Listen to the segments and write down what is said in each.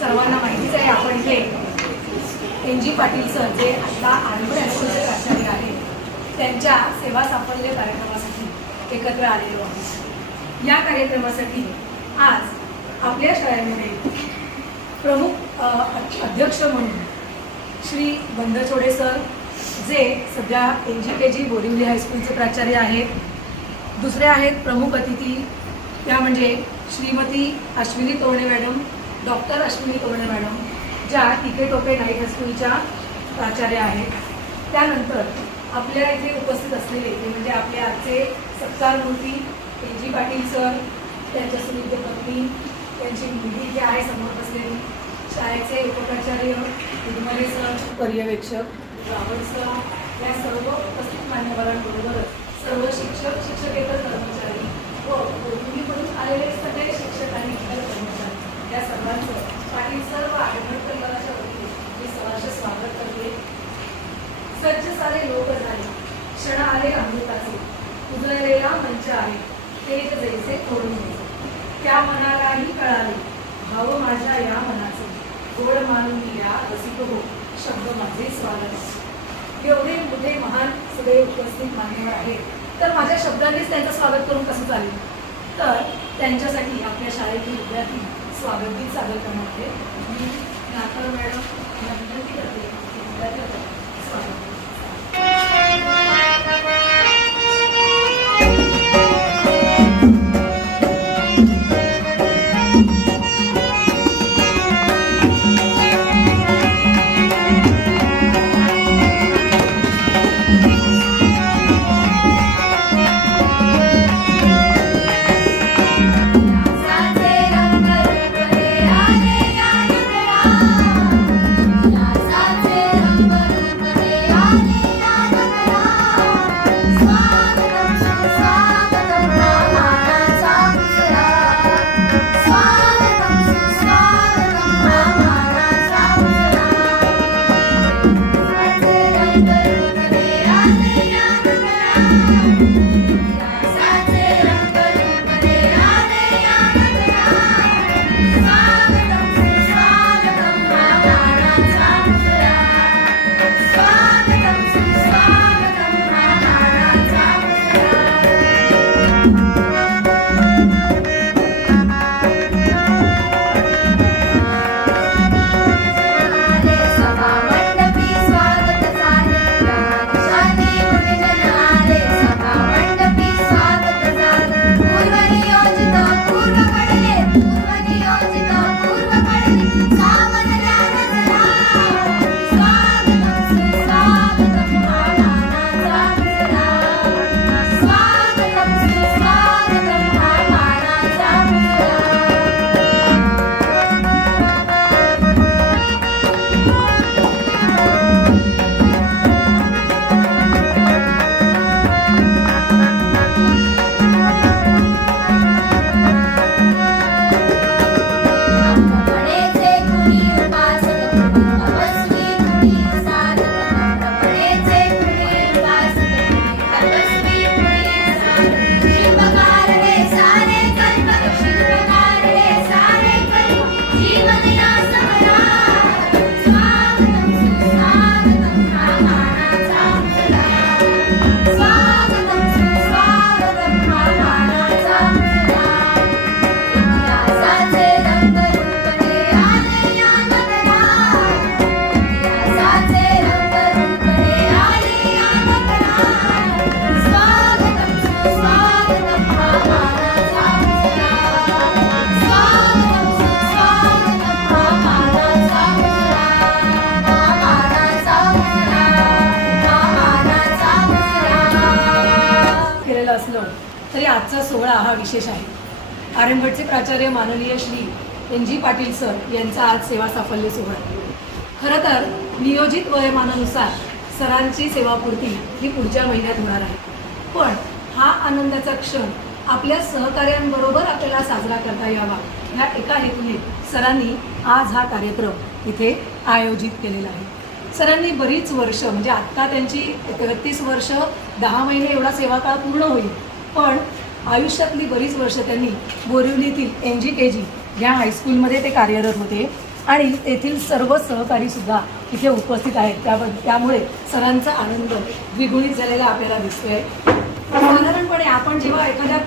सर्वांना माहितीच आहे आपण इथे NG पाटील सर जे आता आरंभ हायस्कूलचे प्राचार्य आहेत त्यांच्या सेवा साफल्य कार्यक्रमासाठी एकत्र आलेलो आहोत। या कार्यक्रमासाठी आज आपल्या शाळेमध्ये प्रमुख अध्यक्ष म्हणून श्री बंधचोडे सर जे सध्या NGKG बोरिवली हायस्कूलचे प्राचार्य आहेत। दुसरे आहेत प्रमुख अतिथी त्या म्हणजे श्रीमती अश्विनी तोरणे मॅडम, डॉक्टर अश्विनी तोरणे मॅडम ज्या टिके टोपे नाईट हायस्कूलच्या प्राचार्य आहेत। त्यानंतर आपल्या इथे उपस्थित असलेले ते म्हणजे आपले आजचे सत्कारमूर्ती NG पाटील सर, त्यांच्या सुविध पत्नी, त्यांची मुलगी जी आहे समोर बसलेली, शाळेचे उपप्राचार्य उदमरे सर, पर्यवेक्षक रावळ सर, या सर्व उपस्थित मान्यवरांबरोबरच सर्व शिक्षक, शिक्षकेतर कर्मचारी व बोरिवलीमधून आलेले सगळे शिक्षक आणि इतर कर्मचारी या सर्वांचं पाटील सर व आडमळ परिवाराच्या वतीने मी सहर्ष स्वागत करते। सज्ज सारे लोक झाले, क्षण आले अमृताचे, उजळलेला मंच आहे, तेज जैसे फोडून घ्यायचे, त्या मनालाही कळाले भाव माझ्या या मनाचे, गोड मानून या रसिक हो, शब्द माझे स्वागत। एवढे मोठे महान सगळे उपस्थित मान्यवर आहेत, तर माझ्या शब्दांनीच त्यांचं स्वागत करून कसं चालेल, तर त्यांच्यासाठी आपल्या शाळेतील विद्यार्थी स्वागत गीत सादर करणार आहेत। मी नाकर मॅडम यांना विनंती करते की विद्यार्थ्यांना स्वागत तरी आजचा सोहळा हा विशेष आहे। आरंभटचे प्राचार्य माननीय श्री NG पाटील सर यांचा आज सेवा साफल्य सोहळा। खरं तर नियोजित वयोमानानुसार सरांची सेवापूर्ती ही पुढच्या महिन्यात होणार आहे, पण हा आनंदाचा क्षण आपल्या सहकार्यांबरोबर आपल्याला साजरा करता यावा ह्या एका हेतूने सरांनी आज हा कार्यक्रम इथे आयोजित केलेला आहे। सरांनी बरीच वर्ष म्हणजे आत्ता त्यांची 31 वर्ष 10 महिने एवढा सेवाकाळ पूर्ण होईल, पण आयुष्यातली बरीच वर्ष त्यांनी बोरिवलीतील NGKG या हायस्कूलमध्ये ते कार्यरत होते आणि तेथील सर्व सहकारी सुद्धा इथे उपस्थित आहेत. त्यामुळे सरांचा आनंद द्विगुणित झालेला आपल्याला दिसतोय. साधारणपणे आपण जेव्हा एखाद्या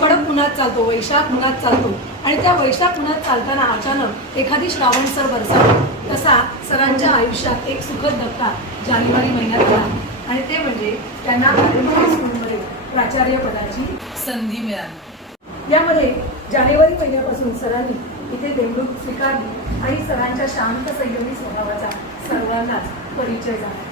कडक उन्हात चालतो, वैशाख उन्हात चालतो आणि त्या वैशाख उन्हात चालताना अचानक एखादी श्रावणसर बरसात, तसा सरांच्या आयुष्यात एक सुखद धक्का जानेवारी महिन्यात आला आणि ते म्हणजे त्यांना हायस्कूलमध्ये प्राचार्य पदाची संधी मिळाली. यामध्ये जानेवारी महिन्यापासून सरांनी इथे नेमणूक स्वीकारली आणि सरांच्या शांत संयमी स्वभावाचा सर्वांनाच परिचय झाला.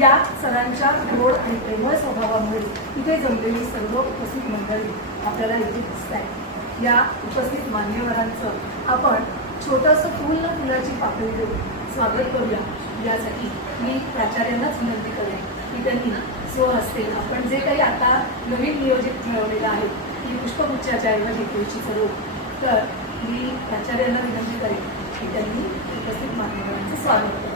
या सरांच्या गोड आणि प्रेमळ स्वभावामुळे इथे जमलेली सर्व उपस्थित मंडळी आपल्याला इथे दिसत आहे. या उपस्थित मान्यवरांचं आपण छोटंसं फुल न फुलाची पाकळी देऊन स्वागत करूया. यासाठी मी प्राचार्यांनाच विनंती करेन की त्यांनी स्वहस्ते आपण जे काही आता नवीन नियोजित ठरवलेलं आहे की पुष्पगुच्छाच्या ऐवजी तुळशी सरो, तर मी प्राचार्यांना विनंती करेन की त्यांनी उपस्थित मान्यवरांचं स्वागत करेन.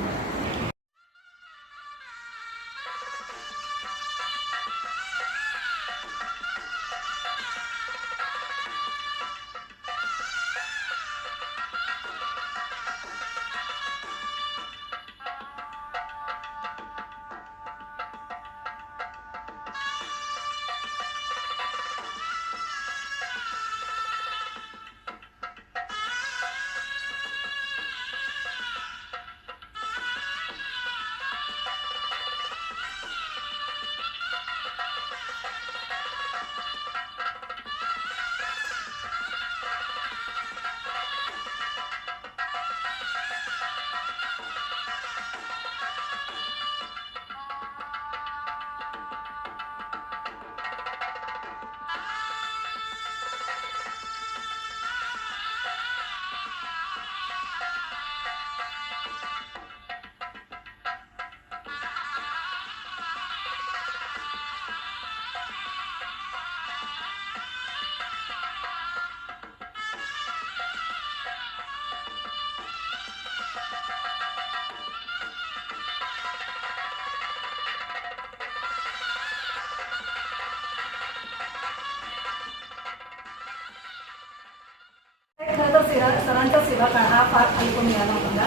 सरांचा सेवा काळ हा फार अल्प मिळाला होता,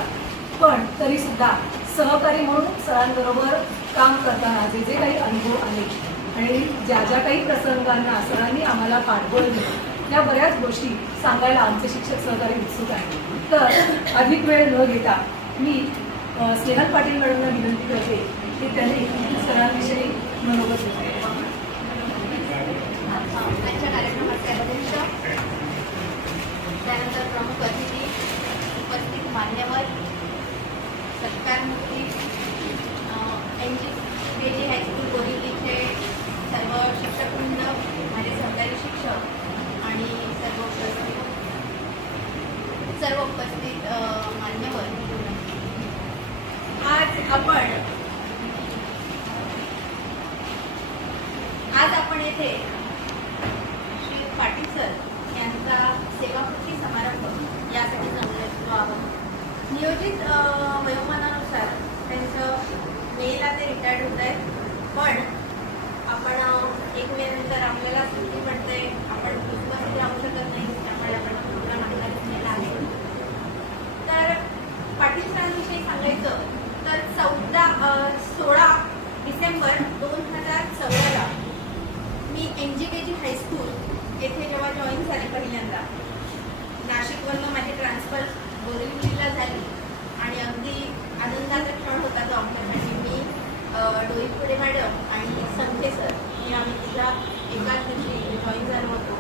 पण तरी सुद्धा सहकारी म्हणून सरांबरोबर काम करताना जे जे काही अनुभव आले आणि ज्या ज्या काही प्रसंगांना सरांनी आम्हाला पाठबळ दिलं, या बऱ्याच गोष्टी सांगायला आमचे शिक्षक सहकारी उत्सुक आहेत. तर अधिक वेळ न घेता मी स्नेहल पाटील मॅडमना विनंती करते की त्यांनी सरांविषयी मनोगत व्यक्त करावे. आजच्या कार्यक्रमाचे अध्यक्ष, त्यानंतर प्रमुख अतिथी, उपस्थित मान्यवर, सत्कारमूर्ती, NGKG हायस्कूल बोरिवलीचे सर्व शिक्षकवृंद, माझे सहकारी शिक्षक आणि सर्व उपस्थित मान्यवर, आज आपण येथे श्री पाटील सर यांचा सेवापूर्ती समारंभ यासाठी जमलो आहोत. नियोजित वयोमानानुसार त्यांचं मेला ते रिटायर्ड होत आहेत, पण आपण एक मेनंतर आपल्याला सुट्टी पडते, आपण उपस्थित राहू शकत नाही, त्यामुळे आपण प्रोग्राम आपला घेतलेला आहे. तर पाटील सरांविषयी सांगायचं तर 16 डिसेंबर 2016 मी NGKG हायस्कूल येथे जेव्हा जॉईन झाले पहिल्यांदा, नाशिकवरनं माझी ट्रान्सफर बोरिवलीला झाली आणि अगदी आनंदाचा क्षण होता तो आमच्यासाठी. मी डोईपुडे मॅडम आणि संखे सर हे आम्ही तिला एकाच दिवशी जॉईन झालो होतो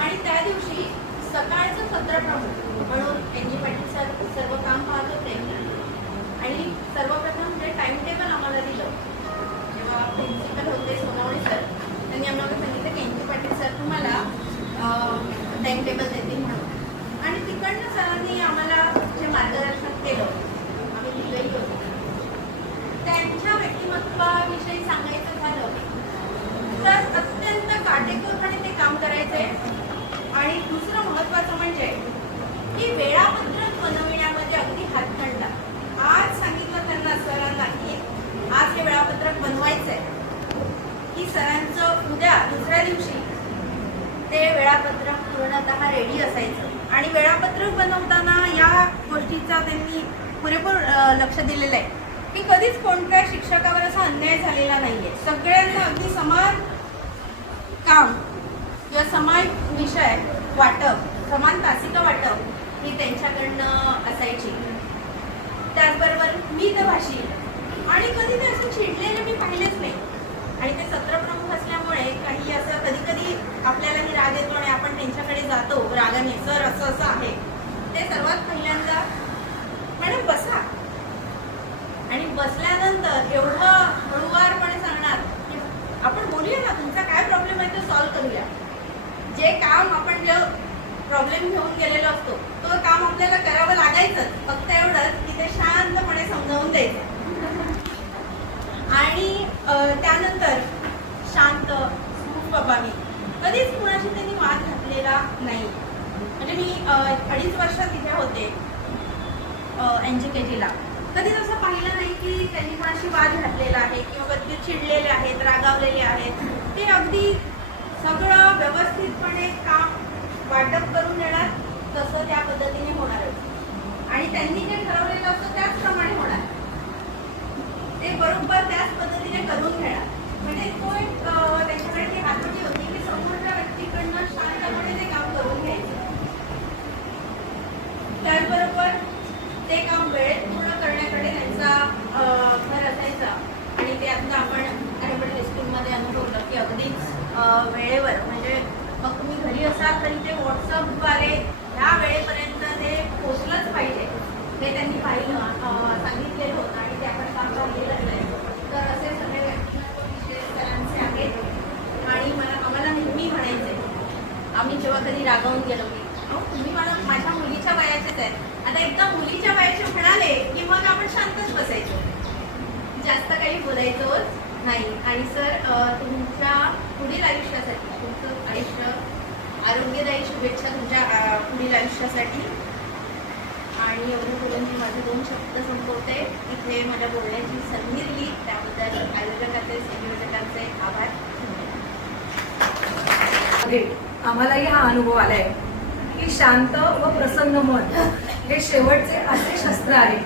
आणि त्या दिवशी सकाळचं सत्र प्रमुख म्हणून NG पाटील सर सर्व काम पाहत होते आणि सर्वप्रथम जे टाइम टेबल आम्हाला दिलं, जेव्हा प्रिन्सिपल होते सोनवणे सर, त्यांनी आम्हाला सांगितलं की NG पाटील सर तुम्हाला टाइम टेबल देतील म्हणून, आणि तिकडनं सरांनी आम्हाला जे मार्गदर्शन केलं आम्ही तिथेही होतो. त्यांच्या व्यक्तिमत्वाविषयी सांगायचं झालं तर अत्यंत काटेकोरपणे ते काम करायचे. आणि दुसरं महत्त्वाचं म्हणजे की वेळापत्रक बनविण्यामध्ये अगदी हातखंडा. आज सांगितलं त्यांना सरांना की आज हे वेळापत्रक बनवायचं आहे, की सरांचं उद्या दुसऱ्या दिवशी ते वेळापत्रक पूर्णतः रेडी असतं. गोष्टीचा त्यांनी पुरेपूर लक्ष दिलेलं आहे की कधीच कोणत्या शिक्षकावर असा अन्याय झालेला नाही आहे. सगळ्यांना अगदी समान काम किंवा समान विषय वाटप, समान तासिका वाटप ही त्यांच्याकडनं असायची. त्याचबरोबर मितभाषी आणि कधी ते असं चिडलेले मी पाहिलेच नाही. आणि ते सत्रप्रमुख असल्यामुळे काही असं कधी कधी आपल्यालाही राग येतो आणि आपण त्यांच्याकडे जातो रागाने, सर असं असं आहे. ते सर्वात पहिल्यांदा मॅडम बसा, आणि बसल्यानंतर एवढं हळूवारपणे सांगणार की आपण बोलूया ना, तुमचा काय प्रॉब्लेम आहे तो सॉल्व्ह करूया. जे काम आपण जे प्रॉब्लेम घेऊन गेलेलो असतो तो काम आपल्याला करावं लागायचंच. फक्त एवढंच की ते शांतपणे समजावून द्यायचं. आणि त्यानंतर शांत स्वभावी, कधीच कुणाशी त्यांनी वाद घातलेला नाही. म्हणजे मी 2.5 वर्ष तिथे होते NGKG ला. कधीच असं पाहिलं नाही की त्यांनी कुणाशी वाद घातलेला आहे किंवा कधी चिडलेले आहेत, रागावलेले आहेत. ते अगदी सगळं व्यवस्थितपणे काम वाटप करून देणार, तसं त्या पद्धतीने होणारच. आणि त्यांनी जे ठरवलेलं असतं त्याचप्रमाणे होणार, ते बरोबर त्याच पद्धतीने करून घेणार. म्हणजे तो एक त्याच्याकडे ती हातोटी होती की समोरच्या व्यक्तीकडनं शांतपणे ते काम करून घ्यायचं. त्याचबरोबर ते काम वेळेत पूर्ण करण्याकडे त्यांचा भर असायचा. आणि ते आता आपण ॲडमिट हायस्कूलमध्ये अनुभवलं की अगदीच वेळेवर, म्हणजे मग तुम्ही घरी असाल तरी ते व्हॉट्सअपद्वारे ह्या वेळेपर्यंत ते पोचलंच पाहिजे हे त्यांनी पाहिलं, सांगितलेलं होतं. आणि ते आपण काम पाहिलेलं नाही. तर असे सगळे व्यक्तिमत्व विशेष सरांचे आहेत. आणि आम्हाला नेहमी म्हणायचे, आम्ही जेव्हा कधी रागावून गेलो की तुम्ही माझ्या मुलीच्या वयाचेच आहेत, आता एकदा मुलीच्या वयाचे म्हणाले की मग आपण शांतच बसायचो, जास्त काही बोलायचोच नाही. आणि सर तुमच्या पुढील आयुष्यासाठी, तुमचं आयुष्य आरोग्यदायी, शुभेच्छा तुमच्या पुढील आयुष्यासाठी. आणि एवढं बोलून मी माझे 2 शब्द संपवते. इथे मला बोलण्याची संधी दिली त्याबद्दल आयोजकांचे, संयोजकांचे आभार. आम्हालाही हा अनुभव आलाय की शांत व प्रसन्न मन हे शेवटचे असे शस्त्र आहे,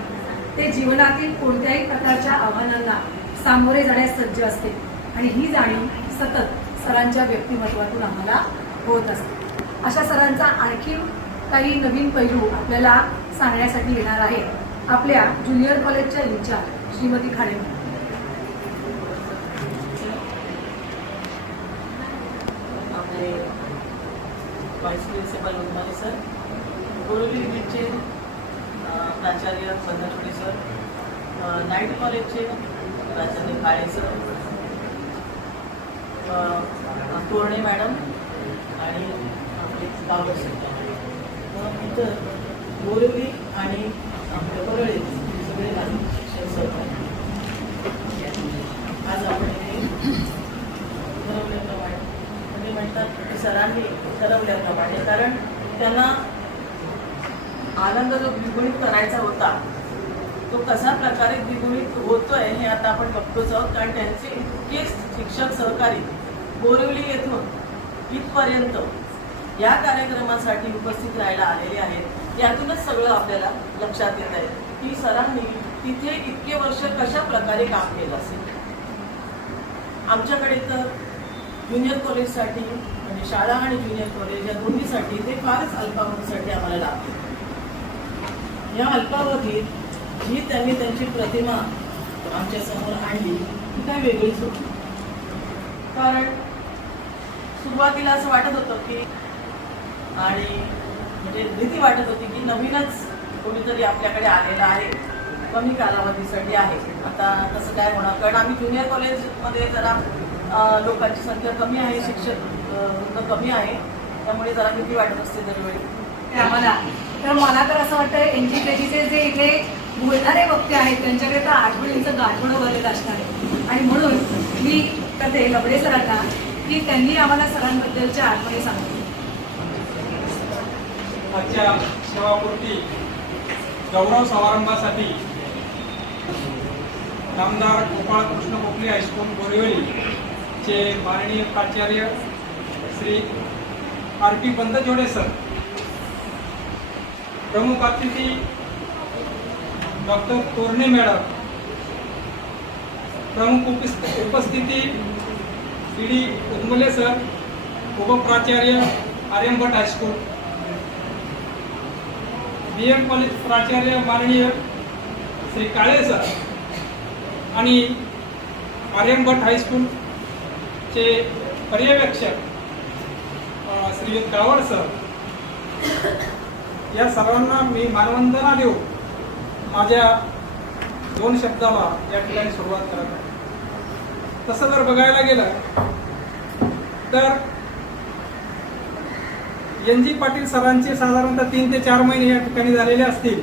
ते जीवनातील कोणत्याही प्रकारच्या आव्हानांना सामोरे जाण्यास सज्ज असते. आणि ही जाणीव सतत सरांच्या व्यक्तिमत्वातून आम्हाला होत असते. अशा सरांचा आणखी काही नवीन पैलू आपल्याला सांगण्यासाठी येणार आहे आपल्या ज्युनियर कॉलेजच्या इंचार्ज श्रीमती खाडे. आपले व्हाईस प्रिन्सिपल उन्माले सर, बोरिवली युनिटचे प्राचार्य बंधनवडे सर, नाईट कॉलेजचे प्राचार्य काळे सर, तोरणे मॅडम आणि आपले बाबर सर, इतर बोरिवली आणि आपल्या परळे सगळे शिक्षक सहकारी. आज आपण हे ठरवल्याप्रमाणे, म्हणजे म्हणतात की सरांनी ठरवल्याप्रमाणे, कारण त्यांना आनंद जो द्विगुणित करायचा होता तो कशा प्रकारे द्विगुणित होतोय हे आता आपण बघतोच आहोत. कारण त्यांचे इतके शिक्षक सहकारी बोरिवली येथून इथपर्यंत या कार्यक्रमासाठी उपस्थित राहायला आलेले आहेत. यातूनच सगळं आपल्याला लक्षात येत आहे की सरांनी तिथे इतके वर्ष कशा प्रकारे काम केलं असेल. आमच्याकडे तर ज्युनियर कॉलेजसाठी, म्हणजे शाळा आणि ज्युनियर कॉलेज या दोन्हीसाठी ते फारच अल्पावधीसाठी आम्हाला लागते. या अल्पावधीत जी त्यांनी त्यांची प्रतिमा आमच्या समोर आणली ती काय वेगळीच होती. कारण सुरुवातीला असं वाटत होतं की, आणि म्हणजे भीती वाटत होती की नवीनच कोणीतरी आपल्याकडे आलेला आहे, कमी कालावधीसाठी आहे, आता कसं काय होणार. कारण आम्ही ज्युनियर कॉलेजमध्ये जरा लोकांची संख्या कमी आहे, शिक्षक कमी आहे, त्यामुळे जरा भीती वाटत असते दरवेळी आम्हाला. तर मला तर असं वाटतं NGKGचे जे इथे बोलणारे वक्ते आहेत त्यांच्याकडे तर आठवणींचं गाठोडं भरलेलं असणार आहे. आणि म्हणून मी करते लबडे सरांना की त्यांनी आम्हाला सरांबद्दलच्या आठवणी सांगितल्या. आजच्या सेवापूर्ती गौरव समारंभासाठी नामदार गोपाळ कृष्ण गोखले हायस्कूल बोरिवलीचे माननीय प्राचार्य श्री RP बंदजोडे सर, प्रमुख अतिथी डॉक्टर तोरणे मॅडम, प्रमुख उपस्थिती डी उदमले सर, उपप्राचार्य आर्यन भट हायस्कूल, BM कॉलेज प्राचार्य माननीय श्री काळे सर आणि आर्यन भट हायस्कूलचे पर्यवेक्षक श्रीयुत गावड सर, या सर्वांना मी मानवंदना देऊ माझ्या 2 शब्दाला या ठिकाणी सुरुवात करत आहे. तसं जर बघायला गेलं तर NG पाटील सरांचे साधारणतः 3 ते 4 महिने या ठिकाणी झालेले असतील,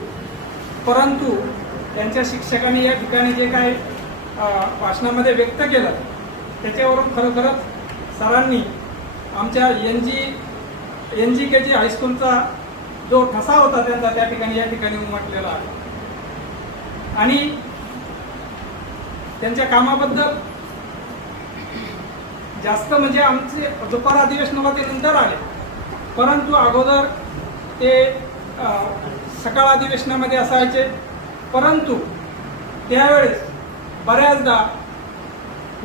परंतु त्यांच्या शिक्षकांनी या ठिकाणी जे काय भाषणामध्ये व्यक्त केलं त्याच्यावरून खरोखरच सरांनी आमच्या NGKG हायस्कूलचा जो ठसा होता त्यांचा त्या ठिकाणी या ठिकाणी उमटलेला आहे. आणि त्यांच्या कामाबद्दल जास्त म्हणजे आमचे दुपार अधिवेशनाला ते नंतर आले, परंतु अगोदर ते सकाळ अधिवेशनामध्ये असायचे, परंतु त्यावेळेस बऱ्याचदा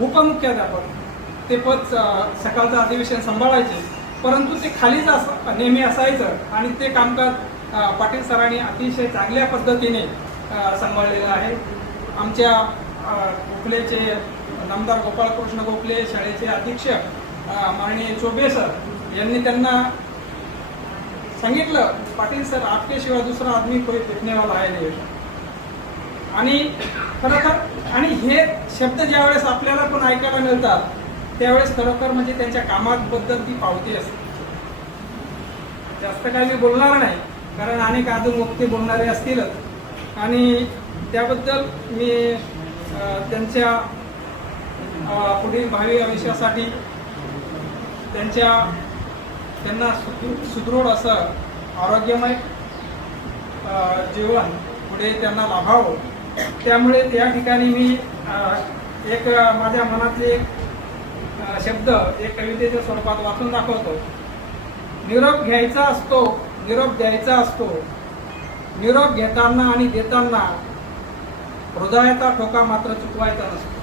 उपमुख्याध्यापक ते पद सकाळचं अधिवेशन सांभाळायचे, परंतु ते खालीच नेहमी असायचं आणि ते कामकाज पाटील सरांनी अतिशय चांगल्या पद्धतीने सांभाळलेलं आहे. आमच्या गोखलेचे नामदार गोपाळकृष्ण गोखले शाळेचे अधीक्षक माननीय चोबे सर यांनी त्यांना सांगितलं, पाटील सर आपके शिवाय दुसरा आदमी कोई फेकने वाला आहे नाही. आणि खरोखर आणि हे शब्द ज्यावेळेस आपल्याला पण ऐकायला मिळतात त्यावेळेस खरोखर म्हणजे त्यांच्या कामाबद्दल ती पावती असते. जास्त काही मी बोलणार नाही कारण अनेक अजून वक्ते बोलणारे असतीलच आणि त्याबद्दल मी त्यांच्या पुढील भावी आयुष्यासाठी त्यांना सुदृढ असं आरोग्यमय जीवन पुढे त्यांना लाभावं. त्यामुळे त्या ठिकाणी मी एक माझ्या मनातले एक शब्द एक कवितेच्या स्वरूपात वाचून दाखवतो. निरोप घ्यायचा असतो, निरोप द्यायचा असतो, निरोप घेताना आणि देताना हृदयाचा ठोका मात्र चुकवायचा नसतो.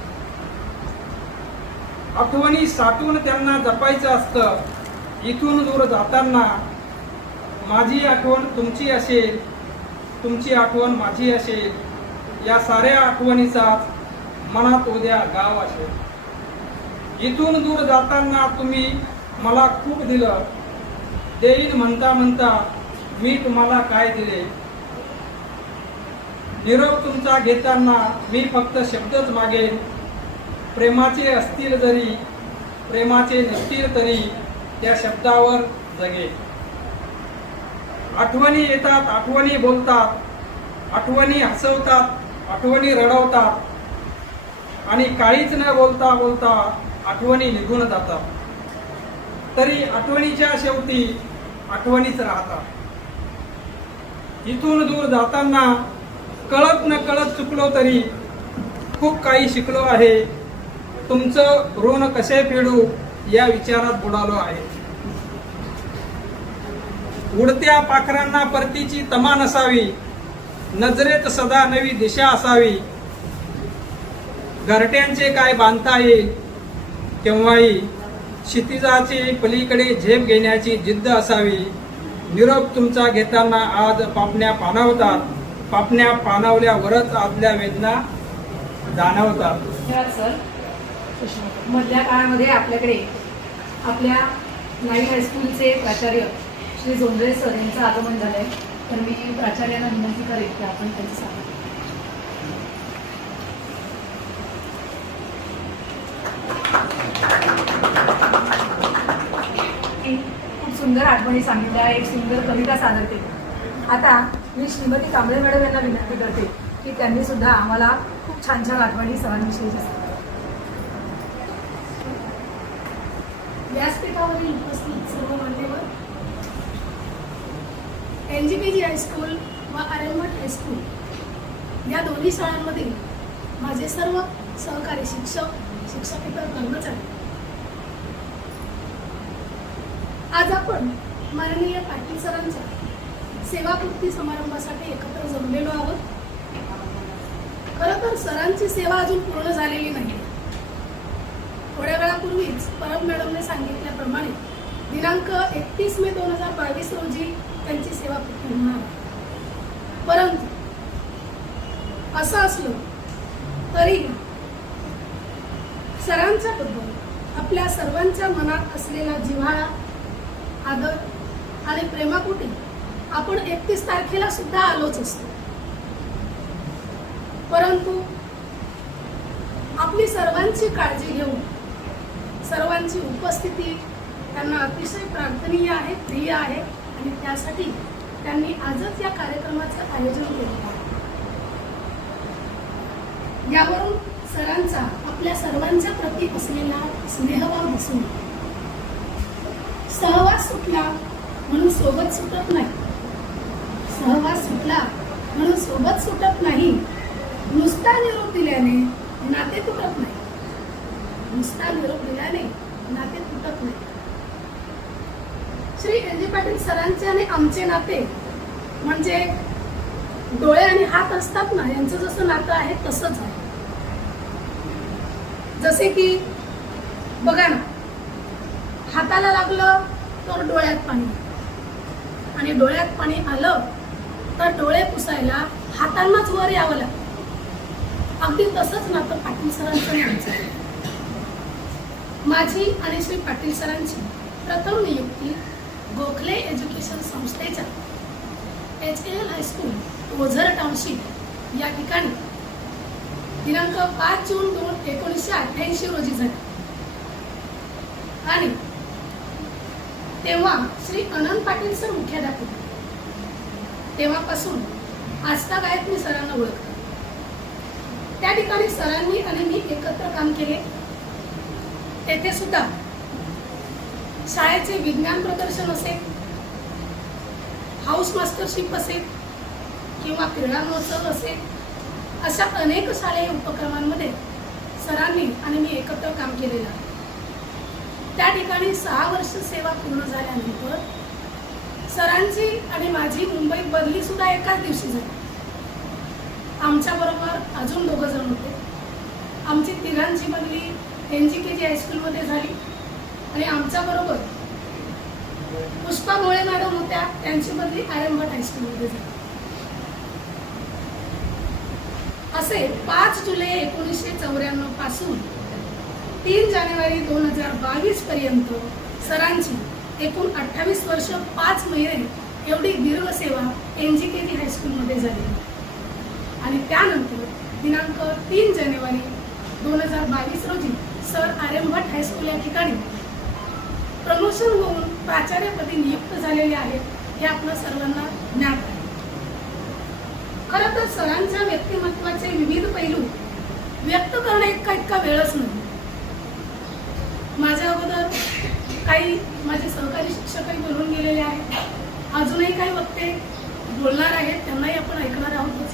आठवणी साठवून त्यांना जपायचं असतं. इथून दूर जाताना माझी आठवण तुमची असेल, तुमची आठवण माझी असेल, या साऱ्या आठवणीचाच मनात उद्या गाव असेल. इथून दूर जाताना तुम्ही मला खूप दिलं, देईन म्हणता म्हणता मी तुम्हाला काय दिले. निरोप तुमचा घेताना मी फक्त शब्दच मागेन. प्रेमाचे असतील जरी, प्रेमाचे नसतील तरी त्या शब्दावर जगेन. आठवणी येतात, आठवणी बोलतात, आठवणी हसवतात, आठवणी रडवतात आणि काहीच न बोलता बोलता आठवणी निघून जातात. तरी आठवणीच्या शेवटी आठवणीच राहतात. इथून दूर जाताना कळत न कळत चुकलो तरी खूप काही शिकलो आहे. तुमचं ऋण कसे फेडू या विचारात बुडालो आहे. उडत्या पाखरांना परतीची तमा नसावी, नजरेत सदा नवी दिशा असावी. घरट्यांचे काय बांधता येईल केव्हाही, क्षितिजाची पलीकडे झेप घेण्याची जिद्द असावी. निरोप तुमचा घेताना आज पापण्या पाणावतात, पापण्या पाणावल्यावरच आदल्या वेदना जाणवतात. धन्यवाद सर. मधल्या काळामध्ये आपल्याकडे आपल्या नाईक हायस्कूलचे प्राचार्य श्री जोंधळे सर यांचं आगमन झालंय, तर मी प्राचार्यांना विनंती करेन की आपण त्यांचं स्वागत. खूप सुंदर आठवणी सांगितल्या, एक सुंदर कविता सादर केली. आता मी श्रीमती कांबळे मॅडम यांना विनंती करते की त्यांनी सुद्धा आम्हाला खूप छान छान आठवणी सरांविषयी सांगितल्या. व्यासपीठावरील उपस्थित सर्व मान्यवर, NGKG हायस्कूल व आर्यनभट हायस्कूल या दोन्ही शाळांमधील माझे सर्व सहकारी शिक्षक, शिक्षकेतर कर्मचारी, आज आपण माननीय पाटील सरांच्या सेवापूर्ती समारंभासाठी एकत्र जमलेलो आहोत. सरांची सेवा अजून पूर्ण झालेली नाही. थोड्या वेळापूर्वीच परब मॅडमने सांगितल्याप्रमाणे दिनांक 31 मे 2022 रोजी त्यांची सेवा पूर्ण होणार. परंतु असं असलं तरी सरांच्या बद्दल आपल्या सर्वांच्या मनात असलेला जिव्हाळा, आदर आणि प्रेमापोटी आपण 31 तारखेला सुद्धा आलोच असतो. परंतु आपली सर्वांची काळजी घेऊन सर्वांची उपस्थिती त्यांना अतिशय प्रार्थनीय आहे, प्रिय आहे आणि त्यासाठी त्यांनी आजच या कार्यक्रमाचं आयोजन केलं आहे. यावरून सरांचा आपल्या सर्वांच्या प्रती असलेला स्नेहभाव दिसून येतो. सहवास सुटला म्हणून सोबत सुटत नाही, सहवास सुटला म्हणून सोबत सुटत नाही, नुसता निरोप दिल्याने नाते तुटत नाही, नुसता निरोप दिल्याने नाते तुटत नाही. श्री एल जी पाटील सरांचे आणि आमचे नाते म्हणजे डोळे आणि हात असतात ना, यांचं जसं नातं आहे तसंच आहे. जसे की बघा ना, हाताला लागलं तर डोळ्यात पाणी आणि डोळ्यात पाणी आलं तर डोळे पुसायला हातांनाच वर यावं लागतं. अगदी तसंच नातं पाटील सरांचं आणि आमचं आहे. माझी आणि श्री पाटील सरांची प्रथम नियुक्ती गोखले एज्युकेशन संस्थेच्या HAL हायस्कूल ओझर टाउनशिप या ठिकाणी दिनांक 5 जून 1988 रोजी झाली आणि तेव्हा श्री अनंत पाटील सर मुख्याध्यापक होते. तेव्हापासून आजतागायत मी सरांना ओळखते. त्या ठिकाणी सरांनी आणि मी एकत्र काम केले. तेथे सुद्धा शाळेचे विज्ञान प्रदर्शन असेल, हाऊस मास्टरशिप असेल किंवा क्रीडा महोत्सव असेल, अशा अनेक शालेय उपक्रमांमध्ये सरांनी आणि मी एकत्र काम केलेलं आहे. त्या ठिकाणी 6 वर्ष सेवा पूर्ण झाल्यानंतर सरांची आणि माझी मुंबईत बदली सुद्धा एकाच दिवशी झाली. आमच्याबरोबर अजून 2 जण होते. आमची तिघांची बदली NGKG हायस्कूलमध्ये झाली आणि आमच्याबरोबर पुष्पा मोळे मॅडम होत्या, त्यांची बदली आर्यभट हायस्कूलमध्ये झाली. असे 5 जुलै 1994 पासून 3 जानेवारी 2022 पर्यंत सरांची एकूण 28 वर्ष 5 महिने एवढी दीर्घ सेवा NGKG हायस्कूलमध्ये झाली आणि त्यानंतर दिनांक 3 जानेवारी 2022 रोजी सर आर्यभट हायस्कूल या ठिकाणी प्रमोशन होऊन प्राचार्यपदी नियुक्त झालेले आहेत, हे आपल्या सर्वांना ज्ञात आहे. खरं तर सरांच्या व्यक्तिमत्वाचे विविध पैलू व्यक्त करणे इतका वेळच नाही. माझ्या अगोदर काही माझे सहकारी शिक्षकही बोलून गेलेले आहेत. अजूनही काही वक्ते बोलणार आहेत, त्यांनाही आपण ऐकणार आहोतच.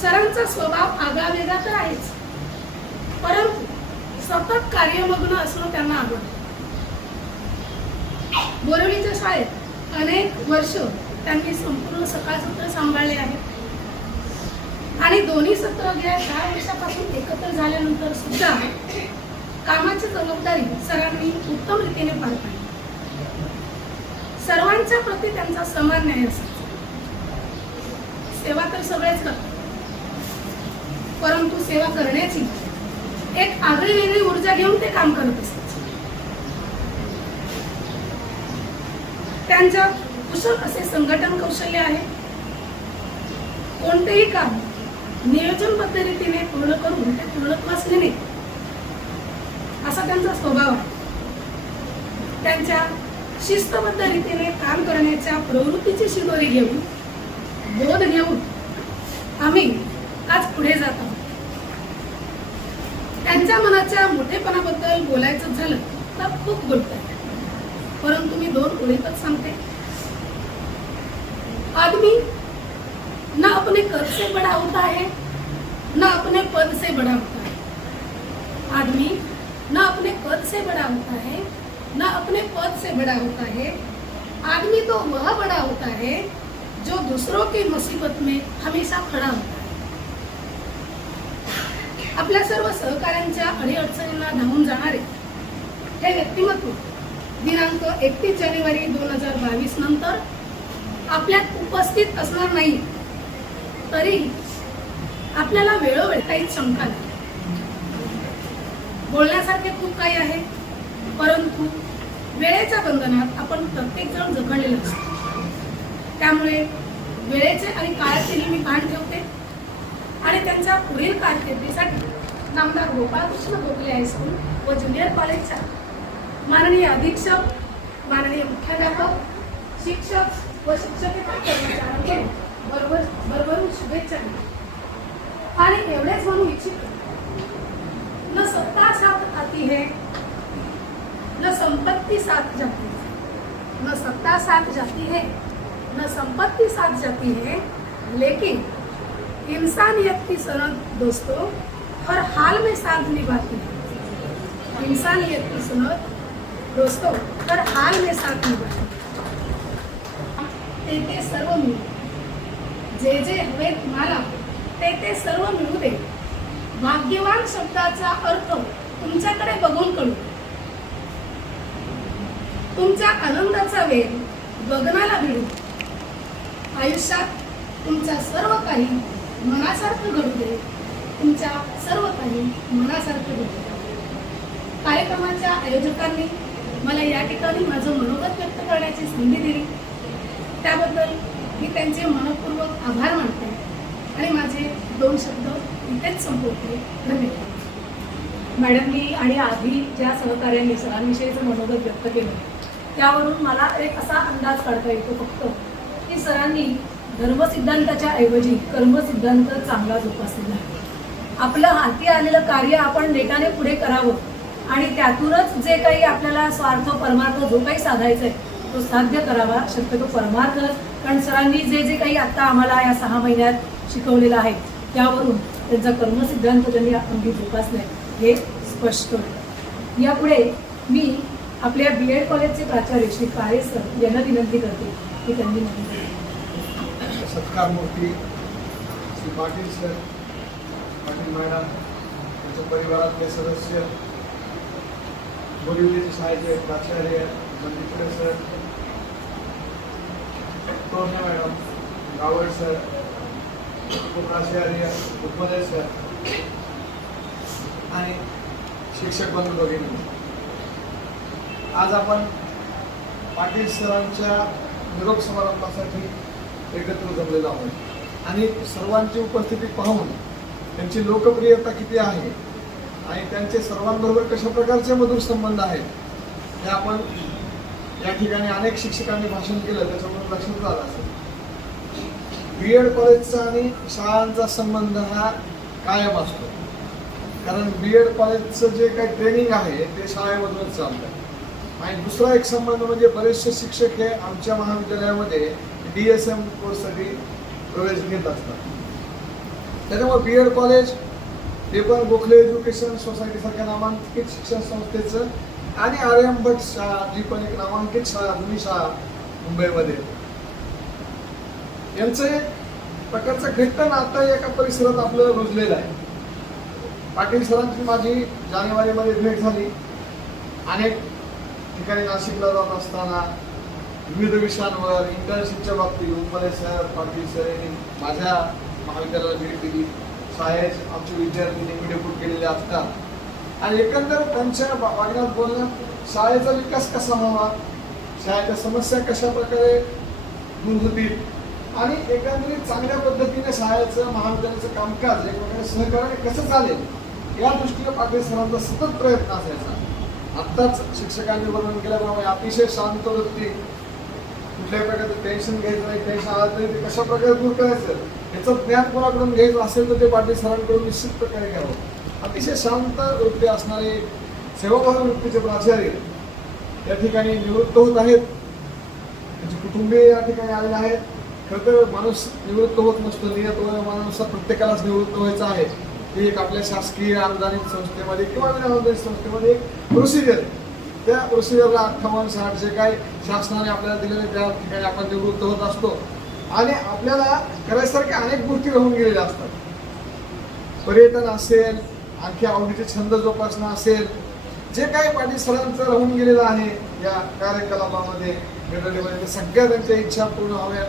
सरांचा स्वभाव आगळावेगळा तर आहेच, परंतु सतत कार्यमग्न असणं त्यांना आवडतं. बोरिवलीच्या शाळेत अनेक वर्ष त्यांनी संपूर्ण सकाळ सत्र सांभाळले आहे आणि दोन्ही सत्र गेल्या 10 वर्षापासून एकत्र झाल्यानंतर सुद्धा कामाची जबाबदारी सरांनी उत्तम रीतीने पार पाडली. सर्वांच्या प्रती त्यांचा समान न्याय असायचा. सेवा तर सगळेच करतात, परंतु सेवा करण्याची एक आगळी वेगळी ऊर्जा घेऊन ते काम करत असतात. त्यांच्या कुशल असे संघटन कौशल्य आहे. कोणतेही काम नियोजनबद्ध रीतीने पूर्ण करून ते पूर्णत्वास नेणे असा त्यांचा स्वभाव आहे. त्यांच्या शिस्तबद्ध रीतीने काम करण्याच्या प्रवृत्तीची शिदोरी घेऊन बोध घेऊन आम्ही आज पुढे जात आहोत. त्यांच्या मनाच्या मोठेपणाबद्दल बोलायचं झालं तर खूप बोलतात, परंतु मी 2 ओळीतच सांगते. आदमी न अपने कद से बड़ा होता है, न अपने पद से बड़ा होता है. आदमी न अपने कद से बड़ा होता है, न अपने पद से बड़ा होता है. आदमी तो वह बड़ा होता है जो दूसरों की मुसीबत में हमेशा खड़ा होता है. आपल्या सर्व सहकाऱ्यांच्या अडीअडचणींना धावून जाणारे हे व्यक्तिमत्व दिनांक 31 जानेवारी 2022 नंतर आपल्यात उपस्थित असणार नाही. तरी आपल्याला वेळोवेळी काही शंका नाही. बोलण्यासारखे खूप काही आहे, परंतु वेळेच्या बंधनात आपण प्रत्येक जण जखडलेलं असतो. त्यामुळे वेळेचे आणि काळाचेही मी भान ठेवते आणि त्यांच्या पुढील कारकिर्दीसाठी नामदार गोपाळकृष्ण गोखले हायस्कूल व ज्युनियर कॉलेजच्या माननीय अधीक्षक, माननीय मुख्याध्यापक, शिक्षक व शिक्षकेतर कर्मचाऱ्यांकडे भरभरून शुभेच्छा देते. आणि एवढेच म्हणू इच्छितो, न सत्ता साथ आती है, न संपत्ति साथ जाती है. न सत्ता साथ जाती है, न संपत्ति साथ जाती है, लेकिन इंसानियत की सनद दोस्तों हर हाल में साथ निभाती है. इंसानियत की सनद दोस्तों हर हाल में साथ निभाती है. ते सर्व मिळू, जे जे हवे तुम्हाला ते सर्व मिळू दे. भाग्यवान शब्दाचा अर्थ तुमच्याकडे बघून कळू. तुमच्या आनंदाचा वेग गगनाला भिडू. आयुष्यात तुमच्या सर्व काही मनासारखं घडू दे. तुमच्या सर्व काही मनासारखं घडू दे. कार्यक्रमाच्या आयोजकांनी मला या ठिकाणी माझं मनोगत व्यक्त करण्याची संधी दिली, त्याबद्दल मी त्यांचे मनपूर्वक आभार मानते आणि माझे 2 शब्द इथेच संपवते. धन्यवाद. मॅडमनी आणि आधी ज्या सहकार्यांनी सरांविषयीचं मनोगत व्यक्त केलं त्यावरून मला एक असा अंदाज काढता येतो फक्त की सरांनी धर्मसिद्धांताच्या ऐवजी कर्मसिद्धांत चांगला जोपासलेला आहे. आपलं हाती आलेलं कार्य आपण नेटाने पुढे करावं आणि त्यातूनच जे काही आपल्याला स्वार्थ परमार्थ जो काही साधायचा आहे तो साध्य करावा. शक्यतो परमार्थच, कारण सरांनी जे जे काही आत्ता आम्हाला या 6 महिन्यात शिकवलेलं आहे त्यावरून त्यांचा कर्मसिद्धांत त्यांनी अंगी जोपासला आहे हे स्पष्ट होतं. यापुढे मी आपल्या BEd कॉलेजचे प्राचार्य श्री काळे सर यांना विनंती करते की त्यांनी माहिती सत्कार मूर्ती श्री पाटील सर, पाटील मॅडम, त्यांच्या परिवारातले सदस्य, बोरिवलीचे शाळेचे प्राचार्य Bandipure sir, Torane madam, Gawad sir, उपप्राचार्य उपमदय सर आणि शिक्षक बंधू भगिनी, आज आपण पाटील सरांच्या निरोप समारंभासाठी एकत्र जमलेलो आहोत आणि सर्वांची उपस्थिती पाहून त्यांची लोकप्रियता किती आहे आणि त्यांचे सर्वांबरोबर कशा प्रकारचे मधुर संबंध आहेत हे आपण या ठिकाणी अनेक शिक्षकांनी भाषण केलं त्याच्यामुळे लक्षात आलं असेल. BEd कॉलेजचा आणि शाळांचा संबंध हा कायम असतो, कारण BEd कॉलेजचं जे काही ट्रेनिंग आहे ते शाळेमधूनच चालतं. आणि दुसरा एक संबंध म्हणजे बरेचसे शिक्षक हे आमच्या महाविद्यालयामध्ये DSM कोर्ससाठी प्रवेश घेत असतात. त्याच्यामुळे BEd कॉलेज हे पण गोखले एज्युकेशन सोसायटीसारख्या नामांकित शिक्षण संस्थेचं आणि आर्यम भट शाळा जी पण एक नामांकित शाळा, जुनी शाळा मुंबईमध्ये, यांचं एक प्रकारचं घट्ट नातं एका परिसरात आपलं रुजलेलं आहे. पाटील सरांची माझी जानेवारीमध्ये भेट झाली. अनेक ठिकाणी नाशिकला जात असताना विविध विषयांवर इंटर्नशिपच्या बाबतीत उपमदय सर, पाटील सर यांनी माझ्या महाविद्यालयाला भेट दिली. शाळेत आमचे विद्यार्थी नेहमी डेप्यूट केलेले असतात आणि एकंदर त्यांच्या वागण्यात बोलण्यात शाळेचा विकास कसा व्हावा, शाळेच्या समस्या कशा प्रकारे दूर होतील आणि एकंदरीत चांगल्या पद्धतीने शाळेचं महाविद्यालयाचं कामकाज एक प्रकारे सहकार्याने कसं चालेल या दृष्टीने पाटील सरांचा सतत प्रयत्न असायचा. आत्ताच शिक्षकांनी वर्णन केल्याप्रमाणे अतिशय शांत वृत्ती, कुठल्याही प्रकारचं टेन्शन घ्यायचं नाही, टेन्शन आलं तरी ते कशा प्रकारे दूर करायचं याचं ज्ञान कोणाकडून घ्यायचं असेल तर ते पाटील सरांकडून निश्चित प्रकारे घ्यावं. अतिशय शांत वृत्ती असणारे सेवाभावी वृत्तीचे प्राचार्य या ठिकाणी निवृत्त होत आहेत. त्यांचे कुटुंबीय या ठिकाणी आलेले आहेत. खरं तर माणूस निवृत्त होत नसतो, नियत वयोमानानुसार प्रत्येकालाच निवृत्त व्हायचं आहे. ही एक आपल्या शासकीय अनुदानित संस्थेमध्ये किंवा विनाअनुदानित संस्थेमध्ये एक प्रोसिजर, त्या प्रोसिजरला 58-60 जे काही शासनाने आपल्याला दिलेले त्या ठिकाणी आपण निवृत्त होत असतो. आणि आपल्याला करायसारख्या अनेक गोष्टी राहून गेलेल्या असतात. पर्यटन असेल, आणखी आवडीचे छंद जोपासना असेल, जे काही पाटील सरांचं राहून गेलेलं आहे या कार्यकलापामध्ये घडवल्यामध्ये, ते सगळ्या त्यांच्या इच्छा पूर्ण व्हाव्यात.